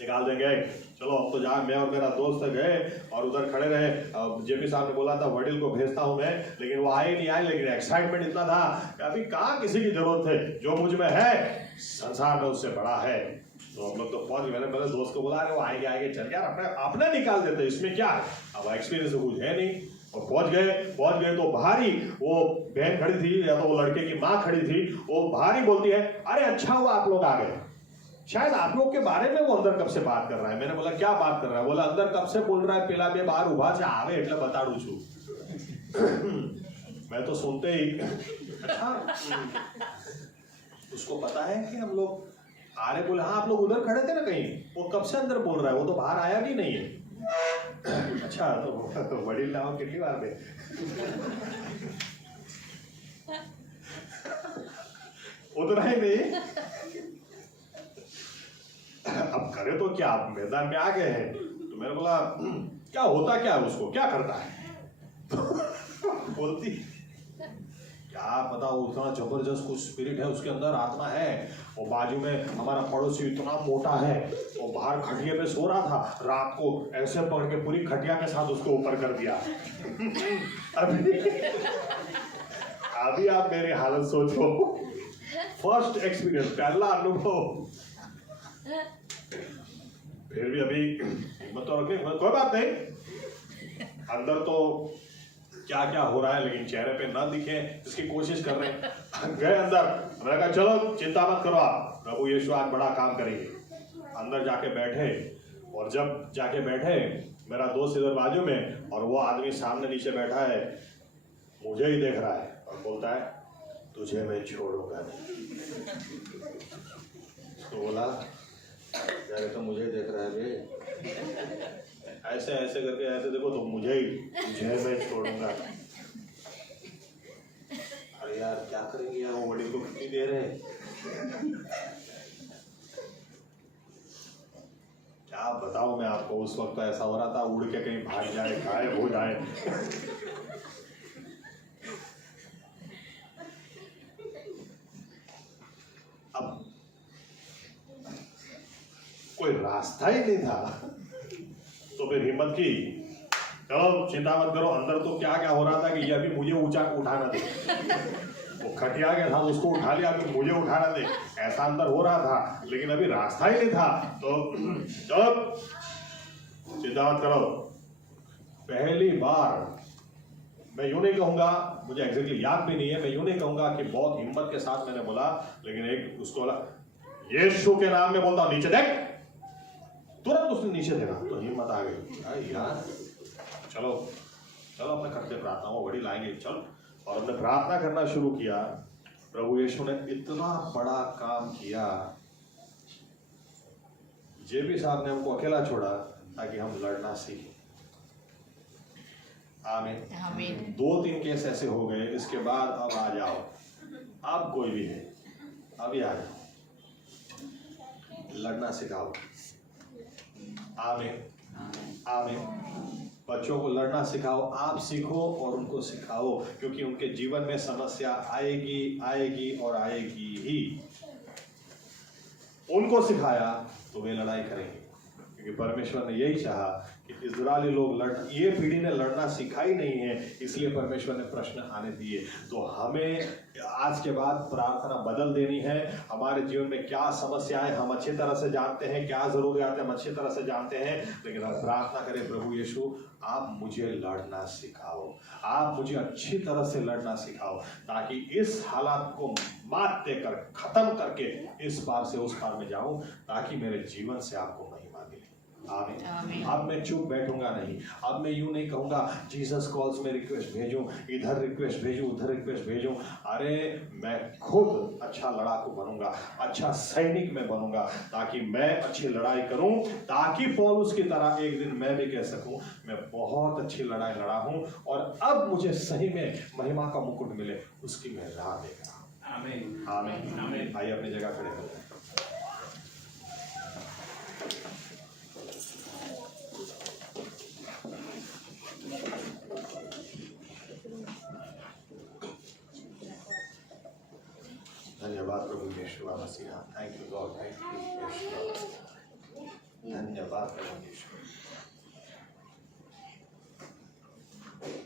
निकाल देंगे, चलो अब तो जा। मैं और मेरा दोस्त गए और उधर खड़े रहे। जेपी साहब ने बोला था वडील को भेजता हूं मैं, लेकिन वो आए नहीं आए, लेकिन एक्साइटमेंट इतना था कि अभी कहाँ किसी की जरूरत है, जो मुझ में है संसार में उससे बड़ा है। तो हम लोग तो पहुंच, मैंने मेरे दोस्त को बोला वो आएंगे चल यार अपने निकाल देते, इसमें क्या है, अब एक्सपीरियंस तो कुछ है नहीं। और पहुंच गए तो भारी वो बहन खड़ी थी या तो वो लड़के की माँ खड़ी थी, वो भारी बोलती है अरे अच्छा हुआ आप लोग आ गए, शायद आप लोग के बारे में वो अंदर कब से बात कर रहा है। मैंने बोला क्या बात कर रहा है, बोला अंदर कब से बोल रहा है पेला बे बाहर उभा से आवे એટલે बताड़ू छू। मैं तो सुनते ही अच्छा उसको पता है कि हम लोग आ रहे, बोले हाँ आप लोग उधर खड़े थे ना कहीं, वो कब से अंदर बोल रहा है, वो तो बाहर आया भी नहीं है। अच्छा तो वडील नाव कितनी बार में उतना ही नहीं, अब करे तो क्या, आप मैदान में आ गए हैं। तो मैंने बोला क्या होता क्या है उसको, क्या करता है। बोलती क्या पता उतना जबरदस्त कुछ स्पिरिट है उसके अंदर, आत्मा है। और बाजू में हमारा पड़ोसी इतना मोटा है, वो बाहर खटिया पे सो रहा था, रात को ऐसे पकड़ के पूरी खटिया के साथ उसको ऊपर कर दिया। अभी आप मेरी हालत सोचो, फर्स्ट एक्सपीरियंस, पहला अनुभव, फिर भी अभी हिम्मत तो रखें, कोई बात नहीं, अंदर तो क्या क्या हो रहा है लेकिन चेहरे पे ना दिखे इसकी कोशिश कर रहे हैं। गए अंदर, मैंने कहा चलो चिंता मत करो आप, प्रभु यीशु आज बड़ा काम करेंगे। अंदर जाके बैठे, और जब जाके बैठे मेरा दोस्त इधर बाजू में और वो आदमी सामने नीचे बैठा है, मुझे ही देख रहा है और बोलता है तुझे मैं छोड़ूंगा नहीं। तो बोला यार तो मुझे देख रहा है बे, ऐसे ऐसे करके ऐसे देखो तो तुझे मैं छोड़ूंगा। अरे यार क्या करेंगे यार, वो वडील को कितनी देर है, क्या बताऊं मैं आपको। उस वक्त तो ऐसा हो रहा था उड़ के कहीं भाग जाए, गायब हो जाए। अब कोई रास्ता ही नहीं था, तो फिर हिम्मत की, चलो चिंता मत करो। अंदर तो क्या क्या हो रहा था कि ये अभी मुझे ऊंचा उठाना दे, वो खटिया के साथ उसको उठा लिया कि मुझे उठाना दे, ऐसा अंदर हो रहा था, लेकिन अभी रास्ता ही नहीं था। तो चलो चिंता मत करो। पहली बार, मैं यूं नहीं कहूंगा, मुझे एग्जैक्टली याद भी नहीं है, मैं यूं नहीं कहूंगा कि बहुत हिम्मत के साथ मैंने बोला, लेकिन एक उसको बोला यीशु के नाम में बोलता हूं नीचे देख, तुरंत उसने नीचे देखा तो हिम्मत आ गई। यार चलो चलो अपने करते प्रार्थना, वो बड़ी लाएंगे, चलो। और हमने प्रार्थना करना शुरू किया। प्रभु यीशु ने इतना बड़ा काम किया। जेबी साहब ने हमको अकेला छोड़ा ताकि हम लड़ना सीखें। आमीन। 2-3 केस ऐसे हो गए, इसके बाद अब आ जाओ, अब कोई भी है अभी आ जाओ, लड़ना सिखाओ। आमीन आमीन। बच्चों को लड़ना सिखाओ, आप सीखो और उनको सिखाओ, क्योंकि उनके जीवन में समस्या आएगी आएगी और आएगी ही। उनको सिखाया तो वे लड़ाई करेंगे, क्योंकि परमेश्वर ने यही चाहा कि इस्राएली लोग ये पीढ़ी ने लड़ना सीखा ही नहीं है, इसलिए परमेश्वर ने प्रश्न आने दिए। तो हमें आज के बाद प्रार्थना बदल देनी है। हमारे जीवन में क्या समस्याएं हम अच्छी तरह से जानते हैं, क्या जरूरियात हम अच्छी तरह से जानते हैं, लेकिन हम प्रार्थना करें प्रभु यीशु आप मुझे लड़ना सिखाओ, आप मुझे अच्छी तरह से लड़ना सिखाओ, ताकि इस हालात को मात देकर खत्म करके इस पार से उस पार में जाऊं, ताकि मेरे जीवन से आपको महिमा मिले। आमीन। अब मैं चुप बैठूंगा नहीं। अब मैं यूं नहीं कहूंगा जीसस कॉल्स में रिक्वेस्ट भेजूं, इधर रिक्वेस्ट भेजूं, उधर रिक्वेस्ट भेजूं। अरे मैं खुद अच्छा लड़ाकू बनूंगा, अच्छा सैनिक में बनूंगा, ताकि मैं अच्छी लड़ाई करूं, ताकि पौलुस की तरह एक दिन मैं भी कह सकूं मैं बहुत अच्छी लड़ाई लड़ा हूं और अब मुझे सही में महिमा का मुकुट मिले, उसकी मैं राह देख रहा हूं। आमीन। आमीन। आमीन। भाई अपनी जगह खड़े हो जाए। धन्यवाद प्रभु Yeshu Masih. Thank you God, thank you Yeshu. धन्यवाद प्रभु यीशु।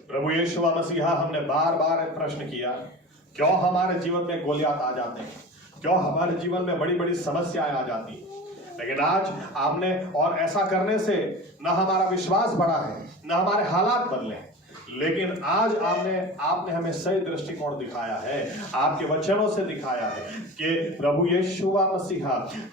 प्रभु यीशु मसीह, हमने बार बार प्रश्न किया, क्यों हमारे जीवन में गोलियात आ जाते हैं, क्यों हमारे जीवन में बड़ी बड़ी समस्याएं आ जाती हैं। लेकिन आज आपने, और ऐसा करने से न हमारा विश्वास बढ़ा है, न हमारे हालात बदले हैं, लेकिन आज आपने हमें सही दृष्टिकोण दिखाया है, आपके वचनों से दिखाया है कि प्रभु यीशु मसीह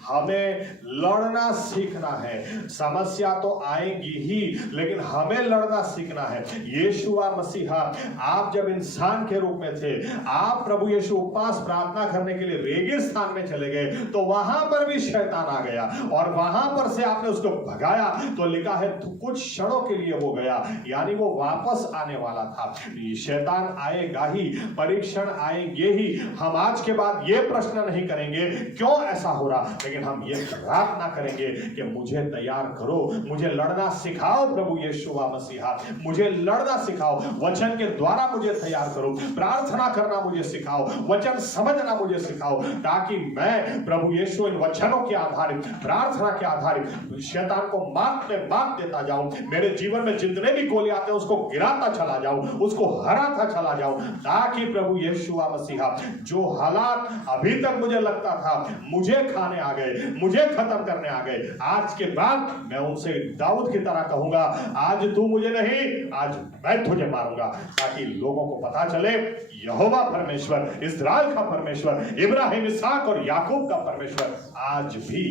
हमें लड़ना सीखना है। समस्या तो आएगी ही, लेकिन हमें लड़ना सीखना है। यीशु मसीह, आप जब इंसान के रूप में थे, आप प्रभु यीशु उपवास प्रार्थना करने के लिए रेगिस्तान में चले गए, तो वहां पर भी शैतान आ गया और वहां पर से आपने उसको भगाया। तो लिखा है कुछ क्षणों के लिए वो गया, यानी वो वापस आने वाला था। शैतान आएगा ही, परीक्षण आएंगे ही। हम आज के बाद ये प्रश्न नहीं करेंगे क्यों ऐसा हो रहा, लेकिन हम ये प्रार्थना करेंगे कि मुझे तैयार करो, मुझे लड़ना सिखाओ प्रभु यीशु मसीहा, मुझे लड़ना सिखाओ, वचन के द्वारा मुझे तैयार करो, प्रार्थना करना मुझे सिखाओ, वचन समझना मुझे सिखाओ, ताकि मैं प्रभु यीशु इन वचनों के आधारित, प्रार्थना के आधारित शैतान को मात में मात देता जाऊं। मेरे जीवन में जितने भी गोलियां आते हैं उसको गिराता चला जाऊं, उसको हराता चला जाऊं, ताकि प्रभु यीशु मसीहा जो हालात अभी तक मुझे लगता था मुझे खाने आ गए, मुझे खत्म करने आ गए, आज के बाद मैं उनसे दाऊद की तरह कहूंगा, आज तू मुझे नहीं, आज मैं तुझे मारूंगा, ताकि लोगों को पता चले यहोवा परमेश्वर, इस्राएल का परमेश्वर, इब्राहिम, इसहाक और याकूब का परमेश्वर आज भी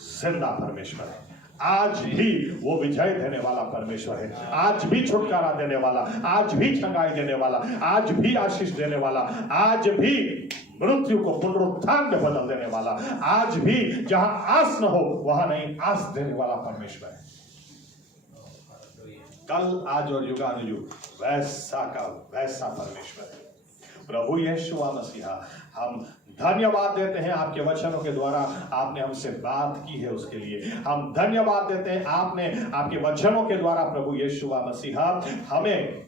जिंदा परमेश्वर है। आज भी वो विजय देने वाला परमेश्वर है, आज भी छुटकारा देने वाला, आज भी चंगाई देने वाला, आज भी आशीष देने वाला, आज भी मृत्यु को पुनरुत्थान में बदल देने वाला, आज भी जहां आस न हो वहां नहीं आस देने वाला परमेश्वर है। कल, आज और युगानुयुग वैसा का वैसा परमेश्वर है। प्रभु यीशु मसीहा, हम धन्यवाद देते हैं आपके वचनों के द्वारा आपने हमसे बात की है, उसके लिए हम धन्यवाद देते हैं। आपने आपके वचनों के द्वारा प्रभु यीशु मसीहा हमें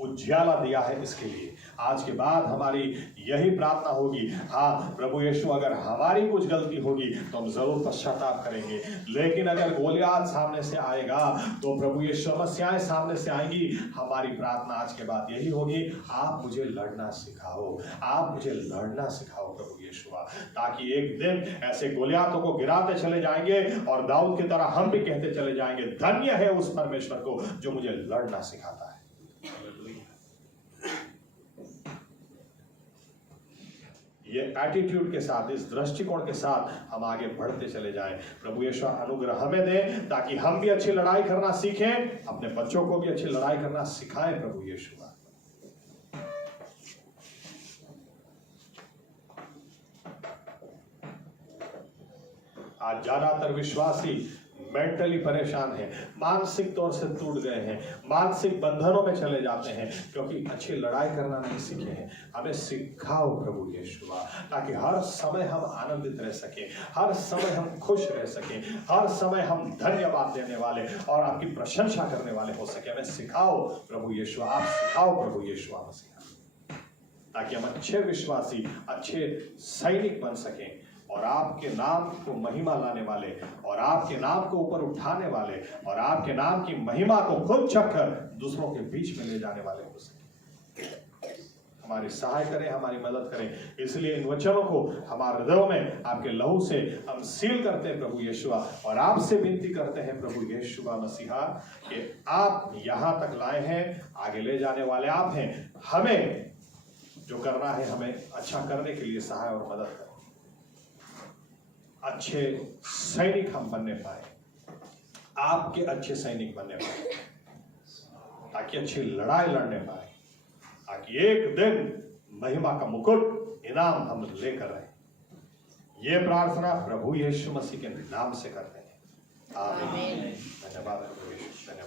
उज्याला दिया है, इसके लिए आज के बाद हमारी यही प्रार्थना होगी। हाँ प्रभु यीशु, अगर हमारी कुछ गलती होगी तो हम जरूर पश्चाताप करेंगे, लेकिन अगर गोलियात सामने से आएगा तो प्रभु यीशु समस्याएं सामने से आएंगी। हमारी प्रार्थना आज के बाद यही होगी, आप मुझे लड़ना सिखाओ, आप मुझे लड़ना सिखाओ प्रभु यीशु, ताकि एक दिन ऐसे गोलियातों को गिराते चले जाएंगे और दाऊद की तरह हम भी कहते चले जाएंगे, धन्य है उस परमेश्वर को जो मुझे लड़ना सिखाता है। ये एटीट्यूड के साथ, इस दृष्टिकोण के साथ हम आगे बढ़ते चले जाएं। प्रभु यीशु अनुग्रह हमें दे, ताकि हम भी अच्छी लड़ाई करना सीखें, अपने बच्चों को भी अच्छी लड़ाई करना सिखाएं प्रभु यीशु। आज ज्यादातर विश्वासी मेंटली परेशान है, मानसिक तौर से टूट गए हैं, मानसिक बंधनों में चले जाते हैं, क्योंकि अच्छी लड़ाई करना नहीं सीखे हैं। हमें सिखाओ प्रभु यीशु, ताकि हर समय हम आनंदित रह सके, हर समय हम खुश रह सके, हर समय हम धन्यवाद देने वाले और आपकी प्रशंसा करने वाले हो सके। हमें सिखाओ प्रभु यीशु, आप सिखाओ प्रभु यीशु मसीह, ताकि हम अच्छे विश्वासी, अच्छे सैनिक बन सकें और आपके नाम को महिमा लाने वाले और आपके नाम को ऊपर उठाने वाले और आपके नाम की महिमा को खुद चखकर दूसरों के बीच में ले जाने वाले हो सके। हमारी सहाय करें, हमारी मदद करें। इसलिए इन वचनों को हमारे हृदयों में आपके लहू से हम सील करते हैं प्रभु यीशु, और आपसे विनती करते हैं प्रभु यीशु मसीहा कि आप यहां तक लाए हैं, आगे ले जाने वाले आप हैं। हमें जो करना है, हमें अच्छा करने के लिए सहाय और मदद करें। अच्छे सैनिक हम बनने पाए, आपके अच्छे सैनिक बनने पाए, ताकि अच्छी लड़ाई लड़ने पाए, ताकि एक दिन महिमा का मुकुट इनाम हम लेकर आए। ये प्रार्थना प्रभु यीशु मसीह के नाम से करते हैं, आमीन। धन्यवाद प्रभु यीशु, धन्यवाद।